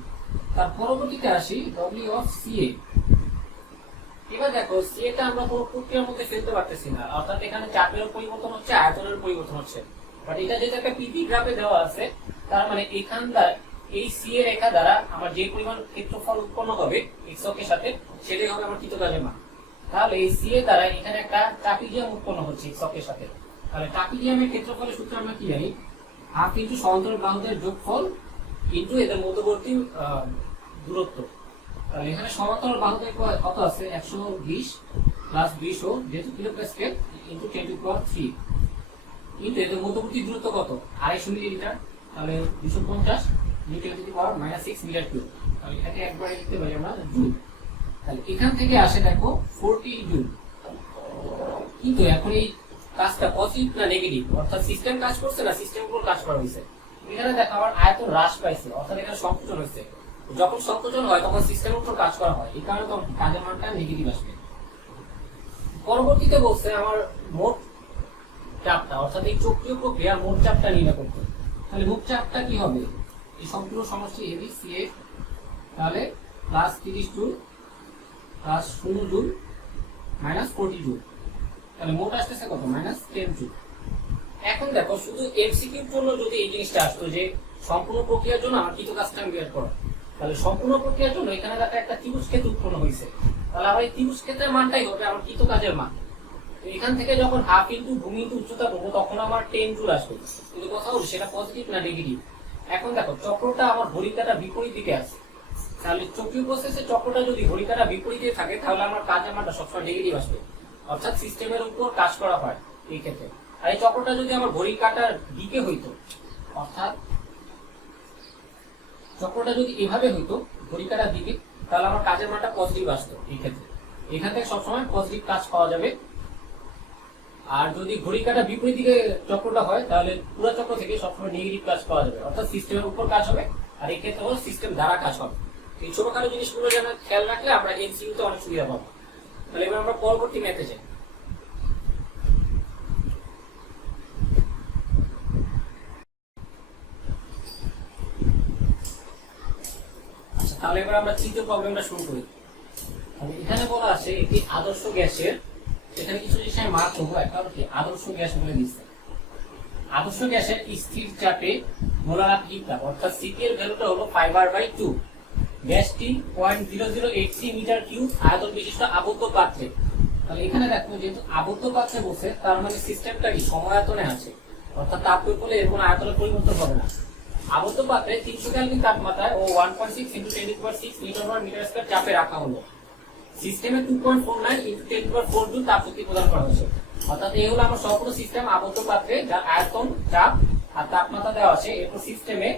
তার পরবর্তীতে আসি ডব্লিউ অফ সিএ। এবার দেখো সিএটা আমরা কোনো প্রক্রিয়ার মধ্যে ফেলতে পারতেছি না, অর্থাৎ এখানে চাপের পরিবর্তন হচ্ছে, আয়তনের পরিবর্তন হচ্ছে। বাট এটা যেটা একটা পিপি গ্রাফে দেওয়া আছে, তার মানে এখানকার এই সিএ রেখা দ্বারা আমার যে পরিমাণ ক্ষেত্রফল উৎপন্ন হবে এক্স অক্ষের সাথে, সেটাই হবে আমার কৃত কাজের মান। তাহলে এই সিএ দ্বারা এখানে একটা ট্রাপিজিয়াম উৎপন্ন হচ্ছে এক্স অক্ষের সাথে। তাহলে ট্রাপিজিয়ামের ক্ষেত্রফলের সূত্র আমরা কি জানি, হাফ ইন্টু সমান্তরাল বাহুদের যোগফল ইন্টু এদের মধ্যবর্তী দূরত্ব। তাহলে এখানে সমান্তরাল বাহুদের কত আছে 120 প্লাস 200 যেহেতু কিলো প্যাসকেল ইন্টু 10⁻3 ইন্টু এদের মধ্যবর্তী দূরত্ব কত 250 মিলিমিটার, তাহলে 250 10⁻⁻6 মিটার কিউব। তাহলে এটাকে একবারে লিখতে পারি আমরা জুল। তাহলে এখান থেকে আসে দেখো 40 জুল। কিন্তু এখন এই কাজটা পজিটিভ না নেগেটিভ, অর্থাৎ সিস্টেম কাজ করছে না সিস্টেম উপর কাজ করা হয়েছে। এখানে দেখো আমার আয়তন হ্রাস পাইছে, অর্থাৎ এখানে সংকোচন হয়েছে। যখন সংকোচন হয় তখন সিস্টেমের উপর কাজ করা হয়, এই কারণে তখন কাজের মানটা নেগেটিভ আসবে। পরবর্তীতে বলছে আমার মোট চাপটা, অর্থাৎ এই চক্রীয় প্রক্রিয়ার মোট চাপটা নির্ণয় করতে। তাহলে মোট চাপটা কি হবে, এই সম্পূর্ণ সমষ্টি এবি সিএ, তাহলে plus 30 joule plus 0 joule minus 40 joule, তাহলে মোট আসতেছে কত -10 জুল। এখন দেখো শুধু এমসিকিউর জন্য যদি এই জিনিসটা আসতো যে সম্পূর্ণ প্রক্রিয়ার জন্য আমার কৃত কাজটা বের করা, তাহলে সম্পূর্ণ প্রক্রিয়ার জন্য এখানে একটা ত্রিভুজ ক্ষেত্র উৎপন্ন হয়েছে, তাহলে আমার এই ত্রিভুজ ক্ষেত্রের মানটাই হবে আমার কৃত কাজের মান। তো এখান থেকে যখন হাফ ইন্টু ভূমি ইন্টু উচ্চতা করবো তখন আমার 10 জুল আসবে। কিন্তু কথা হলো সেটা পজিটিভ না নেগেটিভ। এখন দেখো চক্রটা আমার ঘড়ির কাঁটা বিপরীত দিকে আছে, তাহলে চক্রীয় প্রসেসে চক্রটা যদি ঘড়ির কাঁটা বিপরীতে থাকে তাহলে আমার কাজের মানটা সবসময় নেগেটিভ আসবে, অর্থাৎ সিস্টেমের উপর কাজ করা হয় এই ক্ষেত্রে। আর এই চক্রটা যদি আমার ঘড়ির কাঁটার দিকে হইতো, অর্থাৎ চক্রটা যদি এভাবে হইতো ঘড়ির কাঁটার দিকে, তাহলে আমার কাজের মানটা পজিটিভ আসতো এই ক্ষেত্রে। এখান থেকে সবসময় পজিটিভ কাজ পাওয়া যাবে। আর যদি ঘড়ির কাঁটা বিপরীত দিকে চক্রটা হয় তাহলে পুরো চক্র থেকে সবসময় নেগেটিভ কাজ পাওয়া যাবে, অর্থাৎ সিস্টেমের উপর কাজ হবে, আর এই ক্ষেত্রে হলো সিস্টেম দ্বারা কাজ হবে। এই ছোটখাটো জিনিসগুলো যেন খেয়াল রাখলে আমরা এমসিকিউতে অনেক সুবিধা পাবো। তাহলে এবার আমরা পরবর্তী ম্যাথে যাই। আচ্ছা, তাহলে এবার আমরা তৃতীয় প্রবলেমটা শুরু করি। এখানে বলা আছে একটি আদর্শ গ্যাসের, এখানে কিছু জিনিস আমি মার্ক করবো। একটা হলো কি আদর্শ গ্যাস বলে দিচ্ছে, আদর্শ গ্যাসের স্থির চাপে মোলার হিট তাপ, অর্থাৎ সিপি এর ভ্যালুটা হলো 5R/2। গ্যাসটি 0.0083 মিটার কিউব আয়তন বিশিষ্ট আবদ্ধ পাত্রে। তাহলে এখানে দেখো যেহেতু আবদ্ধ পাত্রে বসে, তার মানে সিস্টেমটা কি সমায়তনে আছে, অর্থাৎ তাপ প্রয়োগ করলে এর কোনো আয়তনের পরিবর্তন হবে না। আবদ্ধ পাত্রে 300 কেলভিন তাপমাত্রায় ও 1.6 × 10⁻6 নিউটন/মিটার স্কয়ার চাপে রাখা হলো। সিস্টেমে 2.49 × 10⁻4 জুল তাপ শক্তি প্রদান করা হয়েছে। অর্থাৎ এই হলো আমার সম্পূর্ণ সিস্টেম আবদ্ধ পাত্রে, যার আয়তন, চাপ আর তাপমাত্রা দেওয়া আছে। এরপর সিস্টেমে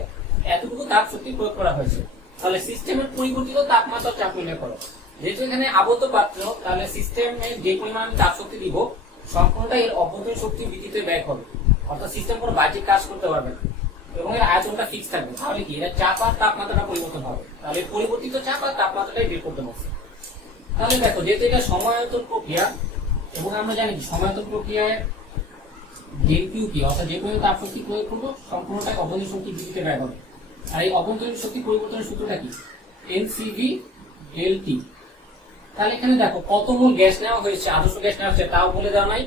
এতটুকু তাপ শক্তি প্রয়োগ করা হয়েছে। তাহলে সিস্টেমের পরিবর্তিত তাপমাত্রা চাপ নির্ণয় করো। যেহেতু এখানে আবদ্ধ পাত্র, তাহলে সিস্টেমে যে পরিমাণ তাপ শক্তি দিব সম্পূর্ণটা এর অভ্যন্তরীণ শক্তির ভিত্তিতে ব্যয় হবে, অর্থাৎ সিস্টেম কোনো বাহ্যিক কাজ করতে পারবে না। এবং এর আয়তনটা ফিক্স থাকবে, তাহলে কি এটা চাপ আর তাপমাত্রাটা পরিবর্তন হবে, তাহলে পরিবর্তিত চাপ আর তাপমাত্রাটাই বের করতে বলছে। তাহলে দেখো যেহেতু এটা সময়তন প্রক্রিয়া এবং আমরা জানি সময়তন প্রক্রিয়ায় ডেল কিউ কি, অর্থাৎ যে পরিমাণ তাপ শক্তি প্রয়োগ করবো সম্পূর্ণটাই অভ্যন্তরীণ শক্তি বৃদ্ধিতে ব্যয় হবে। আর এই অভ্যন্তরীণ শক্তি পরিবর্তনের সূত্রটা কি, এনসিভি ডেল টি। তাহলে এখানে দেখো কত মোল গ্যাস নেওয়া হয়েছে, আদর্শ গ্যাস নেওয়া হচ্ছে তাও বলে দেওয়া নাই,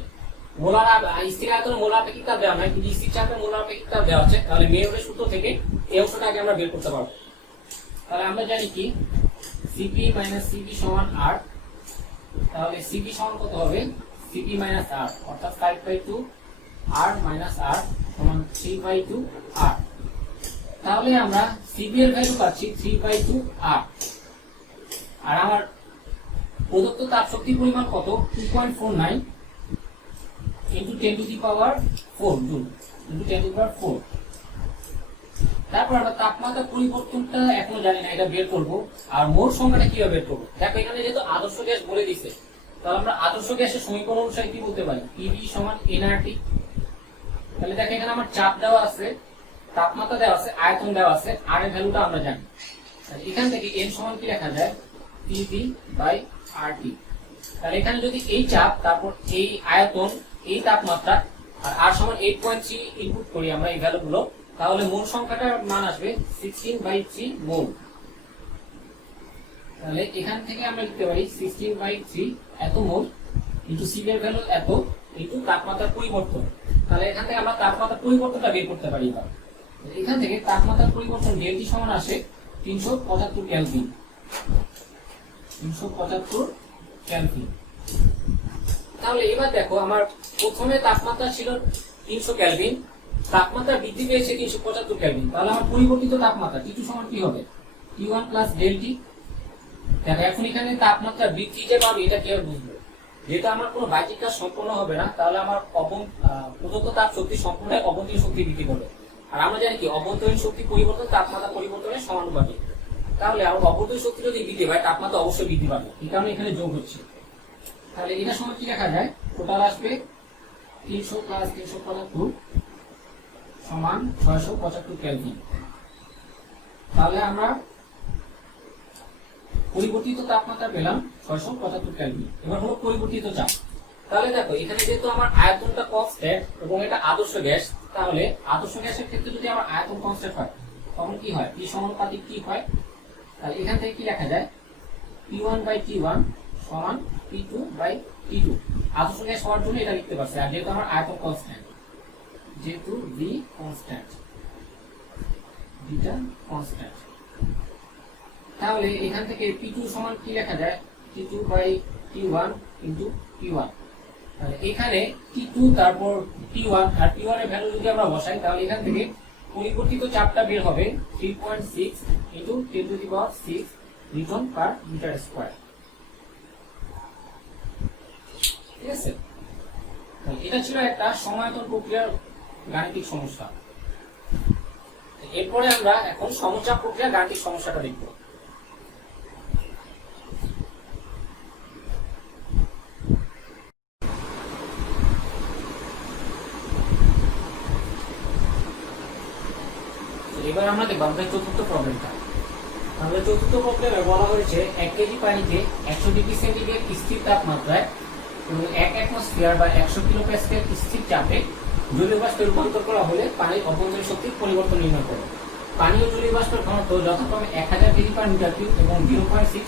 মোলার স্থির আয়তনে মোলার আপেক্ষিক তাপ দেওয়া নাই, কিন্তু স্থির চাপে মোলার আপেক্ষিক তাপ দেওয়া আছে। তাহলে মেয়রের সূত্র থেকে এই অংশটা আগে আমরা বের করতে পারবো। তাহলে আমরা জানি কি সিপি মাইনাস সিপি সমান আর, তাহলে সিপি সমান কত হবে, সিপি মাইনাস আর, অর্থাৎ 5/2 আর মাইনাস আর সমান 3/2 আর। তাহলে আমরা সিপি এর ভ্যালু পাচ্ছি 3/2 আর। আর আমার প্রদত্ত তাপ শক্তির পরিমাণ কত, 2.49 into 10 to the power 4 joule into 10 to the power 4। তারপর আমরা তাপমাত্রা পরিবর্তনটা এখনো জানি না, এটা বের করব। আর মোট সংখ্যাটা কিভাবে বের করবো, দেখো এখানে যেহেতু আদর্শ গ্যাস বলে দিছে, তাহলে আমরা আদর্শ গ্যাসের সমীকরণ অনুসারে কি বলতে পারি, পিভি সমান এনআরটি। তাহলে দেখো এখানে আমার চাপ দেওয়া আছে, তাপমাত্রা দেওয়া আছে, আয়তন দেওয়া আছে, আর এর ভ্যালুটা আমরা জানি। এখান থেকে এন সমান কি লেখা যায়, পিভি বাই আরটি। তাহলে এখানে যদি এই চাপ, তারপর এই আয়তন, এই তাপমাত্রা আর আর সমান 8.3 ইনপুট করি আমরা এই ভ্যালুগুলো, তাহলে মোল সংখ্যাটার মান আসবে 16/3 মোল। তাহলে এখান থেকে আমরা লিখতে পারি 16/3 এত মোল ইনটু সি এর ভ্যালু এত ইনটু তাপমাত্রার পরিবর্তন। তাহলে এখান থেকে আমরা তাপমাত্রার পরিবর্তনটা বের করতে পারি। এখান থেকে তাপমাত্রার পরিবর্তন ডেলটি সমান আসে 375 কেলভিন। 375 কেলভিন। তাহলে এবার দেখো আমার প্রথমে তাপমাত্রা ছিল 300 কেলভিন, তাপমাত্রা বৃদ্ধি পেয়েছে 375 কেলভিন। তাহলে আমার পরিবর্তিত তাপমাত্রা T2 সমান কি হবে, T1 প্লাস ডেলটি। দেখো এখন এখানে তাপমাত্রা বৃদ্ধি যে পাবে এটা কি আর বুঝবো, যেটা আমার কোনো বাহ্যিক কাজ সম্পন্ন হবে না, তাহলে আমার প্রদত্ত তাপ শক্তি সম্পূর্ণ অভ্যন্তরীণ শক্তি বৃদ্ধি করবে। আর আমরা জানি কি অভ্যন্তরীণ শক্তি পরিবর্তন তাপমাত্রা পরিবর্তনের সমানুপাতিক। তাহলে আমার অভ্যন্তরীণ শক্তি যদি বৃদ্ধি পায় তাপমাত্রা অবশ্যই বৃদ্ধি পাবে, এই কারণে এখানে যোগ হচ্ছে। তাহলে এটা সময় কি লেখা যায়, টোটাল আসবে 300 প্লাস 375 সমান 675 কেলভিন। তাহলে আমরা পরিবর্তিত তাপমাত্রা পেলাম 675 কেলভিন। এবার হলো পরিবর্তিত চাপ। তাহলে দেখো এখানে যেহেতু আমার আয়তনটা কনস্ট্যান্ট এবং এটা আদর্শ গ্যাস, তাহলে আদর্শ গ্যাসের ক্ষেত্রে যদি আমার আয়তন কনস্ট্যান্ট হয় তখন কি হয়, P সমানুপাতিক কি হয়। তাহলে এখান থেকে কি লেখা যায়, P1/T1 সমান P2/T2। আদর্শ গ্যাস হওয়ার জন্য এটা লিখতে পারছি। আর যেহেতু আমার আয়তন কনস্ট্যান্ট, যেহেতু V কনস্ট্যান্ট, Vটা কনস্ট্যান্ট, তাহলে এখান থেকে P2 সমান কি লেখা যায়, T2/T1 ইনটু T1। তাহলে এখানে T2 তারপর T1 আর T1 এর ভ্যালু যদি আমরা বসাই, তাহলে এখান থেকে পরিবর্তিত চাপটা বের হবে 3.6 into 10 to the power 6 newton per metre square. ঠিক আছে, এটা ছিল একটা সময়তন প্রক্রিয়ার গাণিতিক সমস্যা। এরপরে আমরা এখন সমচাপ প্রক্রিয়ার গাণিতিক সমস্যাটা দেখব। এবার আমরা দেখব আমাদের চতুর্থ প্রবলেমটা। আমাদের চতুর্থ প্রবলেমে বলা হয়েছে 1 কেজি পানিকে 100 ডিগ্রি সেন্টিগ্রেড স্থির তাপমাত্রায় এবং 1 অ্যাটমসফিয়ার বা 100 কিলো প্যাসকেল স্থির চাপে জলীয় বাষ্পে রূপান্তর করা হলে পানির অভ্যন্তরীণ শক্তির পরিবর্তন নির্ণয় করো। পানি ও জলীয় বাষ্পের ঘনত্ব যথাক্রমে 1000 কেজি পার মিটার কিউব এবং 0.6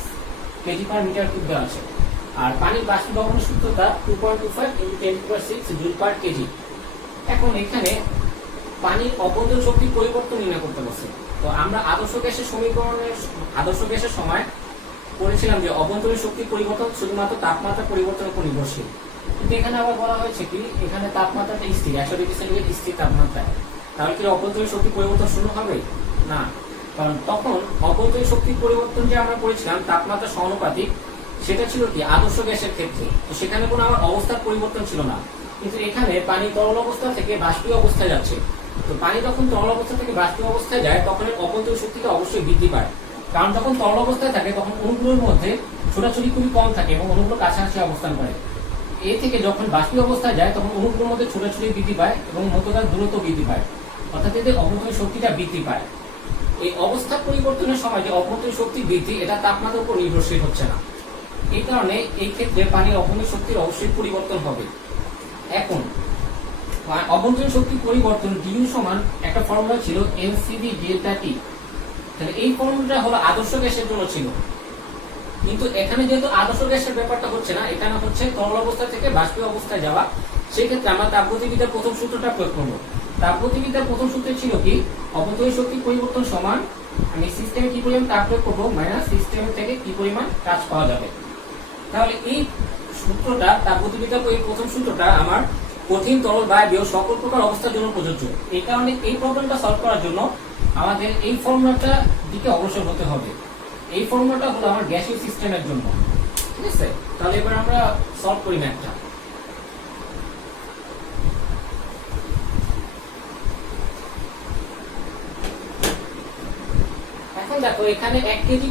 কেজি পার মিটার কিউব দেওয়া আছে। আর পানির বাষ্পীভবনের সূত্রতা 2.25 × 10⁶ জুল পার কেজি। এখন এখানে পানির অভ্যন্তরীণ শক্তির পরিবর্তন নির্ণয় করতে বলছে। তো আমরা আদর্শ গ্যাসের সমীকরণের আদর্শ গ্যাসের সময় পড়েছিলাম যে অভ্যন্তরীণ শক্তির পরিবর্তন শুধুমাত্র তাপমাত্রা পরিবর্তনের উপর নির্ভরশীল। কিন্তু এখানে আবার বলা হয়েছে কি এখানে তাপমাত্রাটা স্থির 100 ডিগ্রি সেন্টিগ্রেড স্থির তাপমাত্রায়, তাহলে কি অভ্যন্তরীণ শক্তি পরিবর্তন শূন্য হবে না, কারণ তখন অভ্যন্তরীণ শক্তির পরিবর্তন যে আমরা করেছিলাম তাপমাত্রা সমানুপাতিক, সেটা ছিল কি আদর্শ গ্যাসের ক্ষেত্রে। তো সেখানে কোনো আমার অবস্থার পরিবর্তন ছিল না, কিন্তু এখানে পানি তরল অবস্থা থেকে বাষ্পীয় অবস্থায় যাচ্ছে। তো পানি যখন তরল অবস্থা থেকে বাষ্পীয় অবস্থায় যায় তখন এর অভ্যন্তরীণ শক্তিটা অবশ্যই বৃদ্ধি পায়, কারণ যখন তরল অবস্থায় থাকে তখন অণুগুলোর মধ্যে ছোটাছুটি খুবই কম থাকে এবং অণুগুলো কাছাকাছি অবস্থান করে। এ থেকে যখন বাষ্পীয় অবস্থায় যায় তখন অণুগুলোর মধ্যে ছোটাছুটি বৃদ্ধি পায় এবং মধ্যকার দূরত্ব বৃদ্ধি পায়। অর্থাৎ এতে অভ্যন্তরীণ শক্তিটা বৃদ্ধি পায়। এই অবস্থা পরিবর্তনের সময় যে অভ্যন্তরীণ শক্তি বৃদ্ধি এটা তাপমাত্রার উপর নির্ভরশীল হচ্ছে না। এই কারণে এই ক্ষেত্রে পানির অভ্যন্তরীণ শক্তির অবশ্যই পরিবর্তন হবে। এখন অভ্যন্তরীণ শক্তি পরিবর্তন ডিউ সমান একটা ফর্মুলা ছিল এনসিভি ডেল্টা টি। তাহলে এই ফর্মুলাটা হলো আদর্শ গ্যাসের জন্য ছিল, কিন্তু এখানে যেহেতু আদর্শ গ্যাসের ব্যাপারটা হচ্ছে না, এখানে হচ্ছে তরল অবস্থা থেকে বাষ্পীয় অবস্থায় যাওয়া, সেই ক্ষেত্রে আমরা তাপগতিবিদ্যার প্রথম সূত্রটা প্রয়োগ করব। তাপগতিবিদ্যার প্রথম সূত্র ছিল কি, অভ্যন্তরীণ শক্তি পরিবর্তন সমান আমি সিস্টেমে কি পরিমাণ তাপ প্রয়োগ করবো মাইনাস সিস্টেম থেকে কি পরিমাণ কাজ পাওয়া যাবে। তাহলে এই সূত্রটা তাপগতিবিদ্যার এই প্রথম সূত্রটা আমার কঠিন তরল বায়বীয় সকল প্রকার অবস্থার জন্য প্রযোজ্য। এই কারণে এই প্রবলেমটা সলভ করার জন্য আমাদের এই ফর্মুলাটা দিকে অগ্রসর হতে হবে। এই ফর্মুলাটা হলো আমার গ্যাসীয় সিস্টেমের জন্য, ঠিক আছে? তাহলে এবার আমরা সলভ করি ম্যাথটা। এখন দেখো এখানে 1 কেজি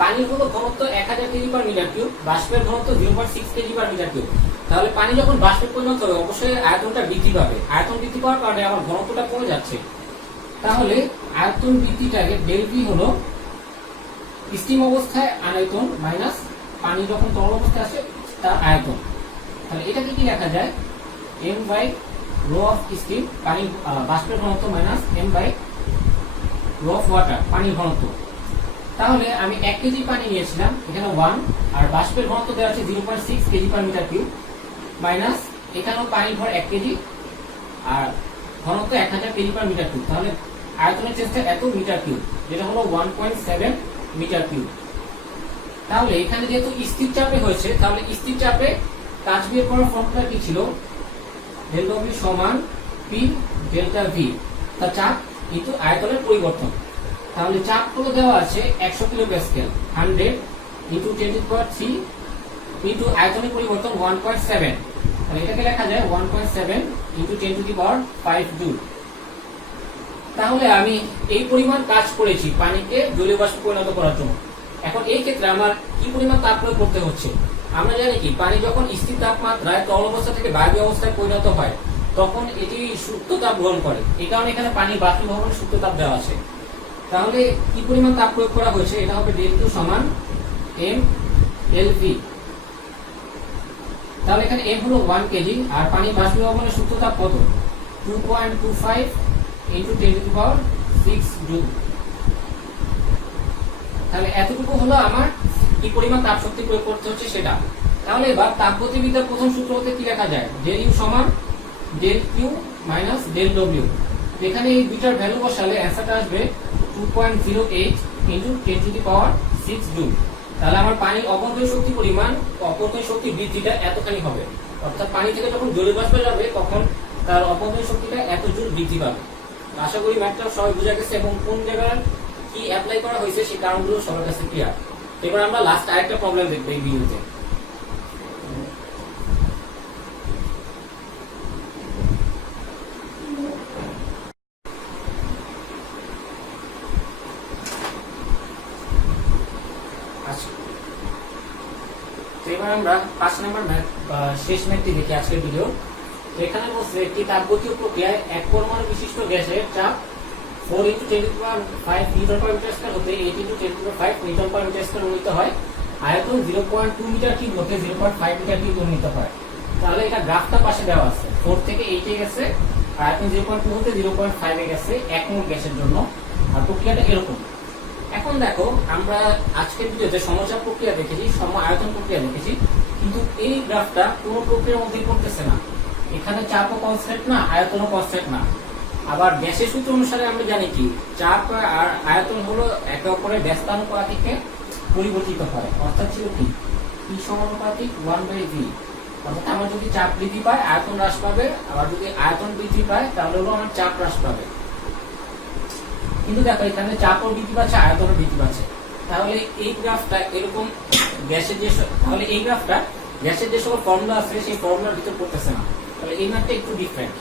পানির হলো ঘনত্ব 1000 কেজি পার মিটার কিউব, বাষ্পের ঘনত্ব 0.6 কেজি পার মিটার কিউব। তাহলে পানি যখন বাষ্পে পরিণত হবে অবশ্যই আয়তনটা বৃদ্ধি পাবে। আয়তন বৃদ্ধি পাওয়ার কারণে আমার ঘনত্বটা কমে যাচ্ছে। তাহলে আয়তন বৃদ্ধিটাকে ডেল ভি হলো স্টিম অবস্থায় আয়তন মাইনাস পানি যখন তরল অবস্থায় আসে তার আয়তন। তাহলে এটাকে কি লেখা যায়, m by rho of steam পানি বাষ্পের ঘনত্ব minus m by rho of water পানির ঘনত্ব। তাহলে আমি 1 কেজি পানি নিয়েছিলাম, এখানে 1, আর বাষ্পের ঘনত্ব দেওয়া আছে 0.6 KG per metre cube, minus এখানেও পানির ভর 1 কেজি আর ঘনত্ব 1000 কেজি পার মিটার কিউব। তাহলে আয়তনের চেষ্টা এত মিটার কিউব, যেটা হলো 1.7 মিটার কিউব। তাহলে এখানে যেহেতু স্থির চাপে হয়েছে, তাহলে স্থির চাপে কাজ বের করার ফর্মুলা কি ছিল, ডেল ডব্লিউ সমান পি ডেল্টা ভি, তা চাপ কিন্তু আয়তনের পরিবর্তন। তাহলে চাপ গুলো দেওয়া আছে 100 কিলো প্যাসকেল, 100 ইনটু 10⁻³ ইনটু আয়তনের পরিবর্তন 1.7। তাহলে এটাকে লেখা যায় 1.7 ইনটু 10⁵ জুল। তাহলে আমি এই পরিমাণ কাজ করেছি পানিকে জলীয় বাষ্পে পরিণত করার জন্য। এখন এই ক্ষেত্রে আমার কি পরিমাণ তাপ প্রয়োগ করতে হচ্ছে? আমরা জানি কি, পানি যখন স্থির তাপমাত্রায় তরল অবস্থা থেকে বায়বীয় অবস্থায় পরিণত হয় তখন এটি সুপ্ত তাপ গ্রহণ করে। এই কারণে এখানে পানির বাষ্পীভবনে সুপ্ত তাপ দেওয়া আছে। তাহলে কি পরিমাণ তাপ প্রয়োগ করা হয়েছে, এটা হবে ডেল কিউ সমান m এল ভি। তাহলে এখানে m হলো 1 কেজি আর পানির বাষ্পীভবনের সুপ্ত তাপ কত, 2.25 ইনটু 10⁶ জুল। তাহলে এতটুকু হলো আমার কি পরিমাণ তাপ শক্তি প্রয়োগ করতে হচ্ছে সেটা। তাহলে এবার তাপগতিবিদ্যার প্রথম সূত্র হতে কি লেখা যায়, ডেল ইউ সমান del Q minus del W. এখানে এই দুইটার ভ্যালু বসালে অ্যান্সারটা আসবে 2.08 ইনটু 10⁶ জুল। তাহলে আমার পানির অভ্যন্তরীণ শক্তি পরিমাণ, অভ্যন্তরীণ শক্তি বৃদ্ধিটা এতখানি হবে। অর্থাৎ পানি থেকে যখন জলীয় বাষ্পে যাবে তখন তার অভ্যন্তরীণ শক্তিটা এত জুল বৃদ্ধি পাবে। আশা করি ম্যাথটা সবাই বুঝা গেছে এবং কোন জায়গায় কি অ্যাপ্লাই করা হয়েছে সেই কারণগুলো সবার কাছে ক্লিয়ার। এবার আমরা লাস্ট আরেকটা প্রবলেম দেখব এই ভিডিওতে। এবার আমরা 5 নম্বর ম্যাথ শেষ ম্যাথটি দেখি আজকের ভিডিও। এখানে বলছে একটি তাপগতীয় প্রক্রিয়ায় এক পরমাণু বিশিষ্ট গ্যাসের চাপ 4 × 10⁵ নিউটন পার মিটার স্কয়ার হতে 8 × 10⁵ নিউটন পার মিটার স্কয়ার উন্নীত হয়। আয়তন 0.2 মিটার কিউব হতে 0.5 মিটার কিউব উন্নীত হয়। তাহলে এটা গ্রাফটা পাশে দেওয়া আছে, 4 থেকে 8 এ গেছে, আয়তন 0.2 হতে 0.5 এ গেছে এক মোল গ্যাসের জন্য। আর প্রক্রিয়াটা এরকম। এখন দেখো আমরা আজকের ভিডিওতে সমচাপ প্রক্রিয়া দেখেছি, সম আয়তন প্রক্রিয়া দেখেছি, কিন্তু এই গ্রাফটা কোনো প্রক্রিয়ার মধ্যে পড়তেছে না। এখানে চাপও কনস্ট্যান্ট না, আয়তনও কনস্ট্যান্ট না। আবার গ্যাসের সূত্র অনুসারে আমরা জানি কি, চাপ আর আয়তন হলো একে অপরের ব্যস্তানুপাতিকে পরিবর্তিত হয়। অর্থাৎ ছিল কি, P সমানুপাতিক 1/v। অর্থাৎ আমার যদি চাপ বৃদ্ধি পায় আয়তন হ্রাস পাবে, আবার যদি আয়তন বৃদ্ধি পায় তাহলে হলো আমার চাপ হ্রাস পাবে। কিন্তু দেখো এখানে চাপও বৃদ্ধি পাচ্ছে, আয়তনও বৃদ্ধি পাচ্ছে। তাহলে এই গ্রাফটা এরকম গ্যাসের যে, তাহলে এই গ্রাফটা গ্যাসের যে সকল ফর্মুলা আছে সেই ফর্মুলার ভিতর পড়তেছে না। তাহলে এই ম্যাথটা একটু ডিফারেন্ট।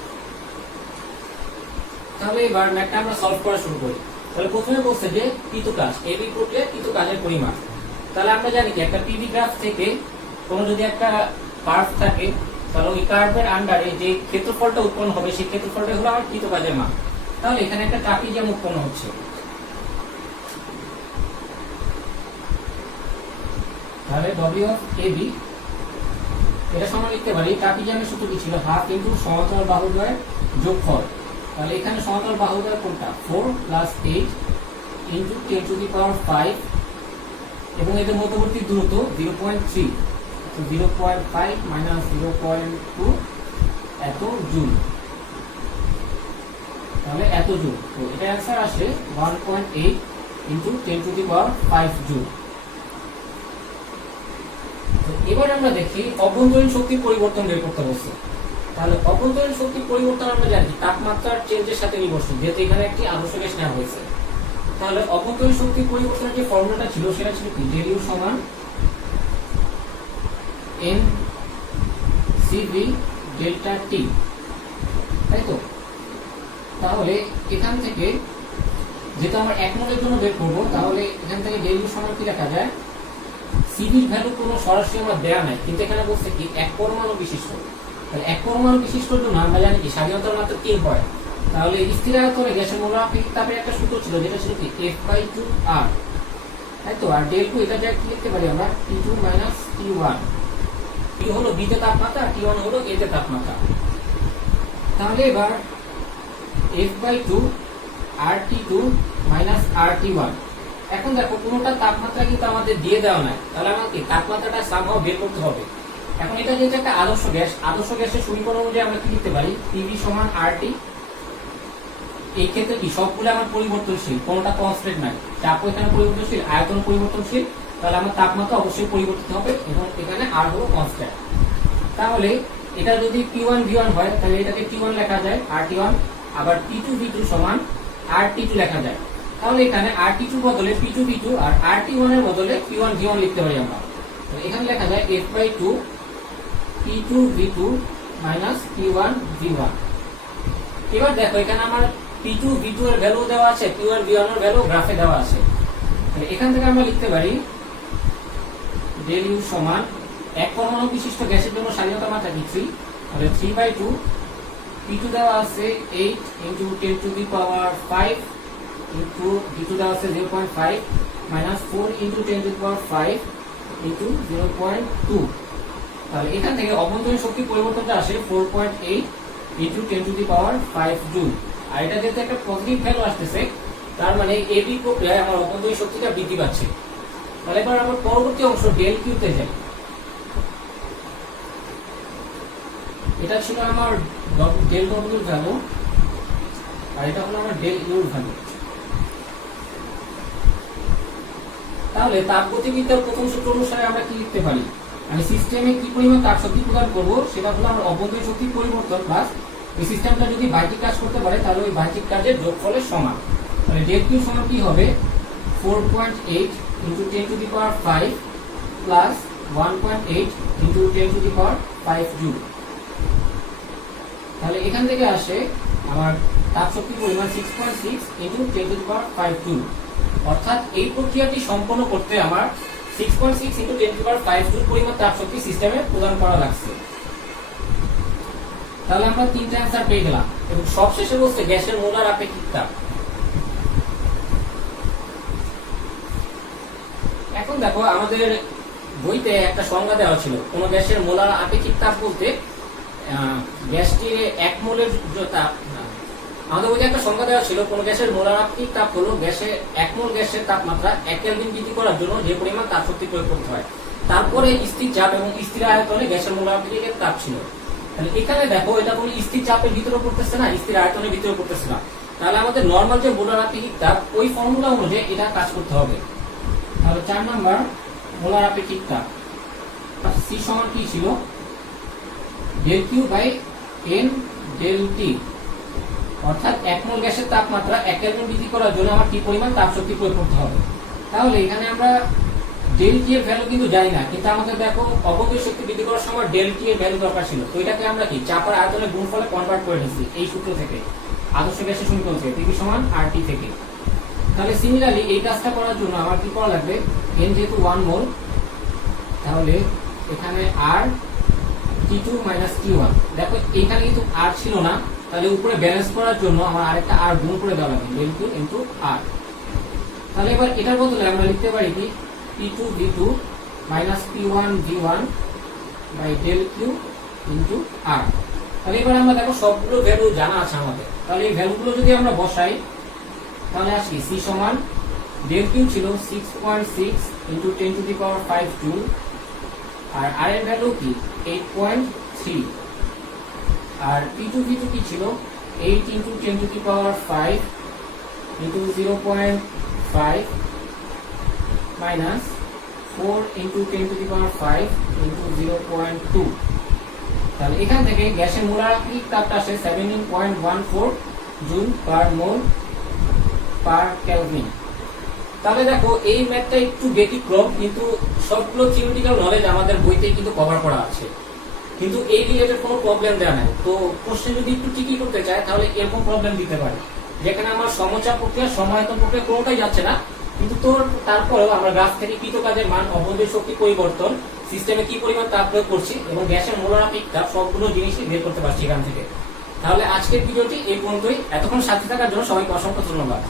তাহলে এবার ম্যাথটা আমরা সলভ করা শুরু করি। তাহলে প্রথমে বলছে যে কৃত কাজ, এবি প্রক্রিয়া কৃত কাজের পরিমাণ। তাহলে আমরা জানি কি একটা পিভি গ্রাফ থেকে কোনো যদি একটা কার্ভ থাকে তাহলে ওই কার্ভের আন্ডারে যে ক্ষেত্রফলটা উৎপন্ন হবে সেই ক্ষেত্রফলটা হলো আমার কৃত কাজের মান। তাহলে এখানে একটা ট্রাপিজিয়াম উৎপন্ন হচ্ছে, তাহলে W অফ AB এটা সমান লিখতে পারি, ট্রাপিজিয়ামের সূত্র কি ছিল, হাফ ইনটু সমান্তরাল বাহুদ্বয়ের যোগফল। তাহলে এখানে সমান্তরাল বাহুদ্বয় কোনটা, 4 + 8 ইনটু 10⁵ এবং এদের মধ্যবর্তী দূরত্ব 0.3, তো 0.5 - 0.2 এত জুল, তাহলে এত জুল। তো এটা অ্যান্সার আসে 1.8 ইনটু 10⁵ জুল। তো এবার আমরা দেখি অভ্যন্তরীণ শক্তির পরিবর্তন বের করতে বলছে। তাহলে অভ্যন্তরীণ শক্তির পরিবর্তন আমরা জানি তাপমাত্রার চেঞ্জের সাথে নির্ভরশীল, যেহেতু এখানে একটি আদর্শ গ্যাস নেওয়া হয়েছে। তাহলে অভ্যন্তরীণ শক্তির পরিবর্তনের যে ফর্মুলাটা ছিল সেটা ছিল কি, del U সমান mCv ডেল্টা টি, তাই তো। তাহলে এখান থেকে যেটা আমরা 1 মোলের জন্য বের করব, তাহলে এখান থেকে del U সমান কি লেখা যায়, সিভির ভ্যালু কোনো সরাসরি আমরা দেয়া নাই, কিন্তু এখানে বলছে কি 1 পরমাণু বিশিষ্ট। তাহলে 1 পরমাণু বিশিষ্টর জন্য আমরা জানি কি স্বাধীনতার মাত্রা 3 হয়। তাহলে স্থির আয়তনে গ্যাসের মোলার আপেক্ষিক তাপের একটা সূত্র ছিল, যেটা ছিল কি F/2R, তাই তো। আর del Q এটা যা কি লিখতে পারি আমরা, T2 - T1। T হলো B তে তাপমাত্রা, T1 হলো A তে তাপমাত্রা। তাহলে এবার F/2 RT2 - RT1। এখন দেখো কোনটা তাপমাত্রা কিন্তু আমাদের দিয়ে দেওয়া নাই, তাহলে আমাকে তাপমাত্রাটা সামহাও বের করতে হবে। এখন এটা যেহেতু একটা আদর্শ গ্যাস, আদর্শ গ্যাসের সমীকরণ অনুযায়ী আমরা কি লিখতে পারি, PV = RT। এই ক্ষেত্রে কি সবগুলো আমার পরিবর্তনশীল, কোনটা কনস্ট্যান্ট নাই, চাপ এখানে পরিবর্তনশীল, আয়তন পরিবর্তনশীল, তাহলে আমার তাপমাত্রা অবশ্যই পরিবর্তিত হবে এবং এখানে R হলো কনস্ট্যান্ট। তাহলে এটা যদি P1 V1 হয়, তাহলে এটাকে T1 লেখা যায় RT1, আবার P2 V2 সমান RT2 লেখা যায়। তাহলে এখানে RT2 বদলে P2 V2 আর RT1 এর বদলে P1 V1 লিখতে পারি আমরা। তো এখানে লেখা যায় F/2 P2 V2 - P1 V1। এবার দেখো এখানে আমার P2 V2 এর ভ্যালু দেওয়া আছে, P1 V1 এর ভ্যালু গ্রাফে দেওয়া আছে। তাহলে এখান থেকে আমরা লিখতে পারি del U সমান 1 পরমাণু বিশিষ্ট গ্যাসের জন্য স্বাধীনতার মাত্রা কি 3, তাহলে 3/2 P2 দেওয়া আছে 8 ইনটু 10⁵ ইনটু V2 দেওয়া আছে 0.5 - 4 ইনটু 10⁵ ইনটু 0.2। তাহলে এখান থেকে অভ্যন্তরীণ শক্তির পরিবর্তনটা আসে 4.8 ইনটু 10⁵ জুল। আর এটা যেহেতু একটা পজিটিভ ভ্যালু আসতেছে, তার মানে এবি প্রক্রিয়ায় আমার অভ্যন্তরীণ শক্তিটা বৃদ্ধি পাচ্ছে। তাহলে এবার আমরা পরবর্তী অংশ del Q তে যাই। এটা ছিল আমার del W এর ভ্যালু, আর এটা হলো আমার del U এর ভ্যালু। তাহলে তাপগতিবিদ্যার প্রথম সূত্র অনুসারে আমরা কি লিখতে পারি, আমি সিস্টেমে কি পরিমাণ তাপ শক্তি প্রদান করব সেটা হলো আমার অভ্যন্তরীণ শক্তির পরিবর্তন প্লাস এই সিস্টেমটা যদি বাহ্যিক কাজ করতে পারে তাহলে ওই বাহ্যিক কাজের যোগফলের সমান। তাহলে del Q সমান কি হবে, 4.8 ইনটু 10⁵ প্লাস 1.8 ইনটু 10⁵ জুল। তাহলে এখান থেকে আসে আমার তাপ শক্তির পরিমাণ 6.6 ইনটু 10⁵ জুল। অর্থাৎ এই প্রক্রিয়াটি সম্পন্ন করতে আমার 6.6 ইনটু 10⁵ জুল পরিমাণ তাপ শক্তি সিস্টেমে প্রদান করা লাগছে। তাহলে আমরা তিনটা অ্যান্সার পেয়ে গেলাম এবং সবশেষে বলছে গ্যাসের মোলার আপেক্ষিক তাপ। এখন দেখো আমাদের বইতে একটা সংজ্ঞা দেওয়া ছিল, কোন গ্যাসের মোলার আপেক্ষিক তাপ বলতে গ্যাসটির 1 মোলের তাপ, আমাদের বইতে একটা সংজ্ঞা দেওয়া ছিল কোন গ্যাসের মোলার আপেক্ষিক তাপ হলো গ্যাসের 1 মোল গ্যাসের তাপমাত্রা 1 কেলভিন বৃদ্ধি করার জন্য যে পরিমাণ তাপ শক্তি প্রয়োগ করতে হয়। তারপরে স্থির চাপ এবং স্থির আয়তনে গ্যাসের মোলার আপেক্ষিক তাপ ছিল। তাহলে এখানে দেখো এটা কোনো স্থির চাপের ভিতরে পড়তেছে না, স্থির আয়তনের ভিতরে পড়তেছে না। তাহলে আমাদের নরমাল যে মোলার আপেক্ষিক তাপ ওই ফর্মুলা অনুযায়ী এটা কাজ করতে হবে। তাহলে 4 নাম্বার মোলার আপেক্ষিক তাপ C সমান কি ছিল, del Q by N del T। অর্থাৎ 1 মোল গ্যাসের তাপমাত্রা 1 কেলভিন বৃদ্ধি করার জন্য আমার কি পরিমাণ তাপ শক্তি প্রয়োগ করতে হবে। তাহলে এখানে আমরা del T এর ভ্যালু কিন্তু জানি না, কিন্তু আমাদের দেখো অভ্যন্তরীণ শক্তি বৃদ্ধি করার সময় del T এর ভ্যালু দরকার ছিল। তো এটাকে আমরা কি চাপ আর আয়তনের গুণফলে কনভার্ট করে নিয়েছি এই সূত্র থেকে, আদর্শ গ্যাসের সমীকরণ থেকে, PV সমান RT থেকে। তাহলে সিমিলারলি এই কাজটা করার জন্য আমার কি করা লাগবে, N যেহেতু 1 মোল, তাহলে এখানে R T T2 minus T1। দেখো এখানে কিন্তু আর ছিল না, তাহলে উপরে ব্যালেন্স করার জন্য আমার আরেকটা আর গুণ করে দেওয়া লাগবে, del Q ইনটু আর। তাহলে এবার এটার বদলে আমরা লিখতে পারি কি P2 V2 minus P1 V1 by del Q into R. তাহলে এবার আমরা দেখো সবগুলো ভ্যালু জানা আছে আমাদের, তাহলে এই ভ্যালুগুলো যদি আমরা বসাই তাহলে আসি C সমান del Q ছিল 6.6 into 10 to the power 5 joule, আর আর এর ভ্যালু কি 8.3, আর P2 V2 কি ছিল 8 into 10 to the power 5 into 0.5 minus 4 into 10 to the power 5 into 0.2। তাহলে এখান থেকে গ্যাসের মোলারিক তাপটা আসে 17.14 জুল পার মোল পার কেলভিন। তাহলে দেখো এই ম্যাথটা একটু ব্যতিক্রম, কিন্তু সবগুলো থিওরিটিক্যাল নলেজ আমাদের বইতে কিন্তু কভার করা আছে, কিন্তু এই রিলেটেড কোনো প্রবলেম দেওয়া নাই। তো কোশ্চেন যদি একটু ঠিকই করতে চায় তাহলে এরকম প্রবলেম দিতে পারে, যেখানে আমার সমচাপ প্রক্রিয়া সমায়তন প্রক্রিয়া কোনোটাই যাচ্ছে না, কিন্তু তারপরেও আমরা গ্রাফ থেকে কৃত কাজের মান, অবরোধের শক্তি পরিবর্তন, সিস্টেমে কি পরিমাণ তাপ প্রয়োগ করছি এবং গ্যাসের মোলারিক তাপ সবগুলো জিনিসই বের করতে পারছি এখান থেকে। তাহলে আজকের ভিডিওটি এই পর্যন্তই। এতক্ষণ সাথে থাকার জন্য সবাইকে অসংখ্য ধন্যবাদ।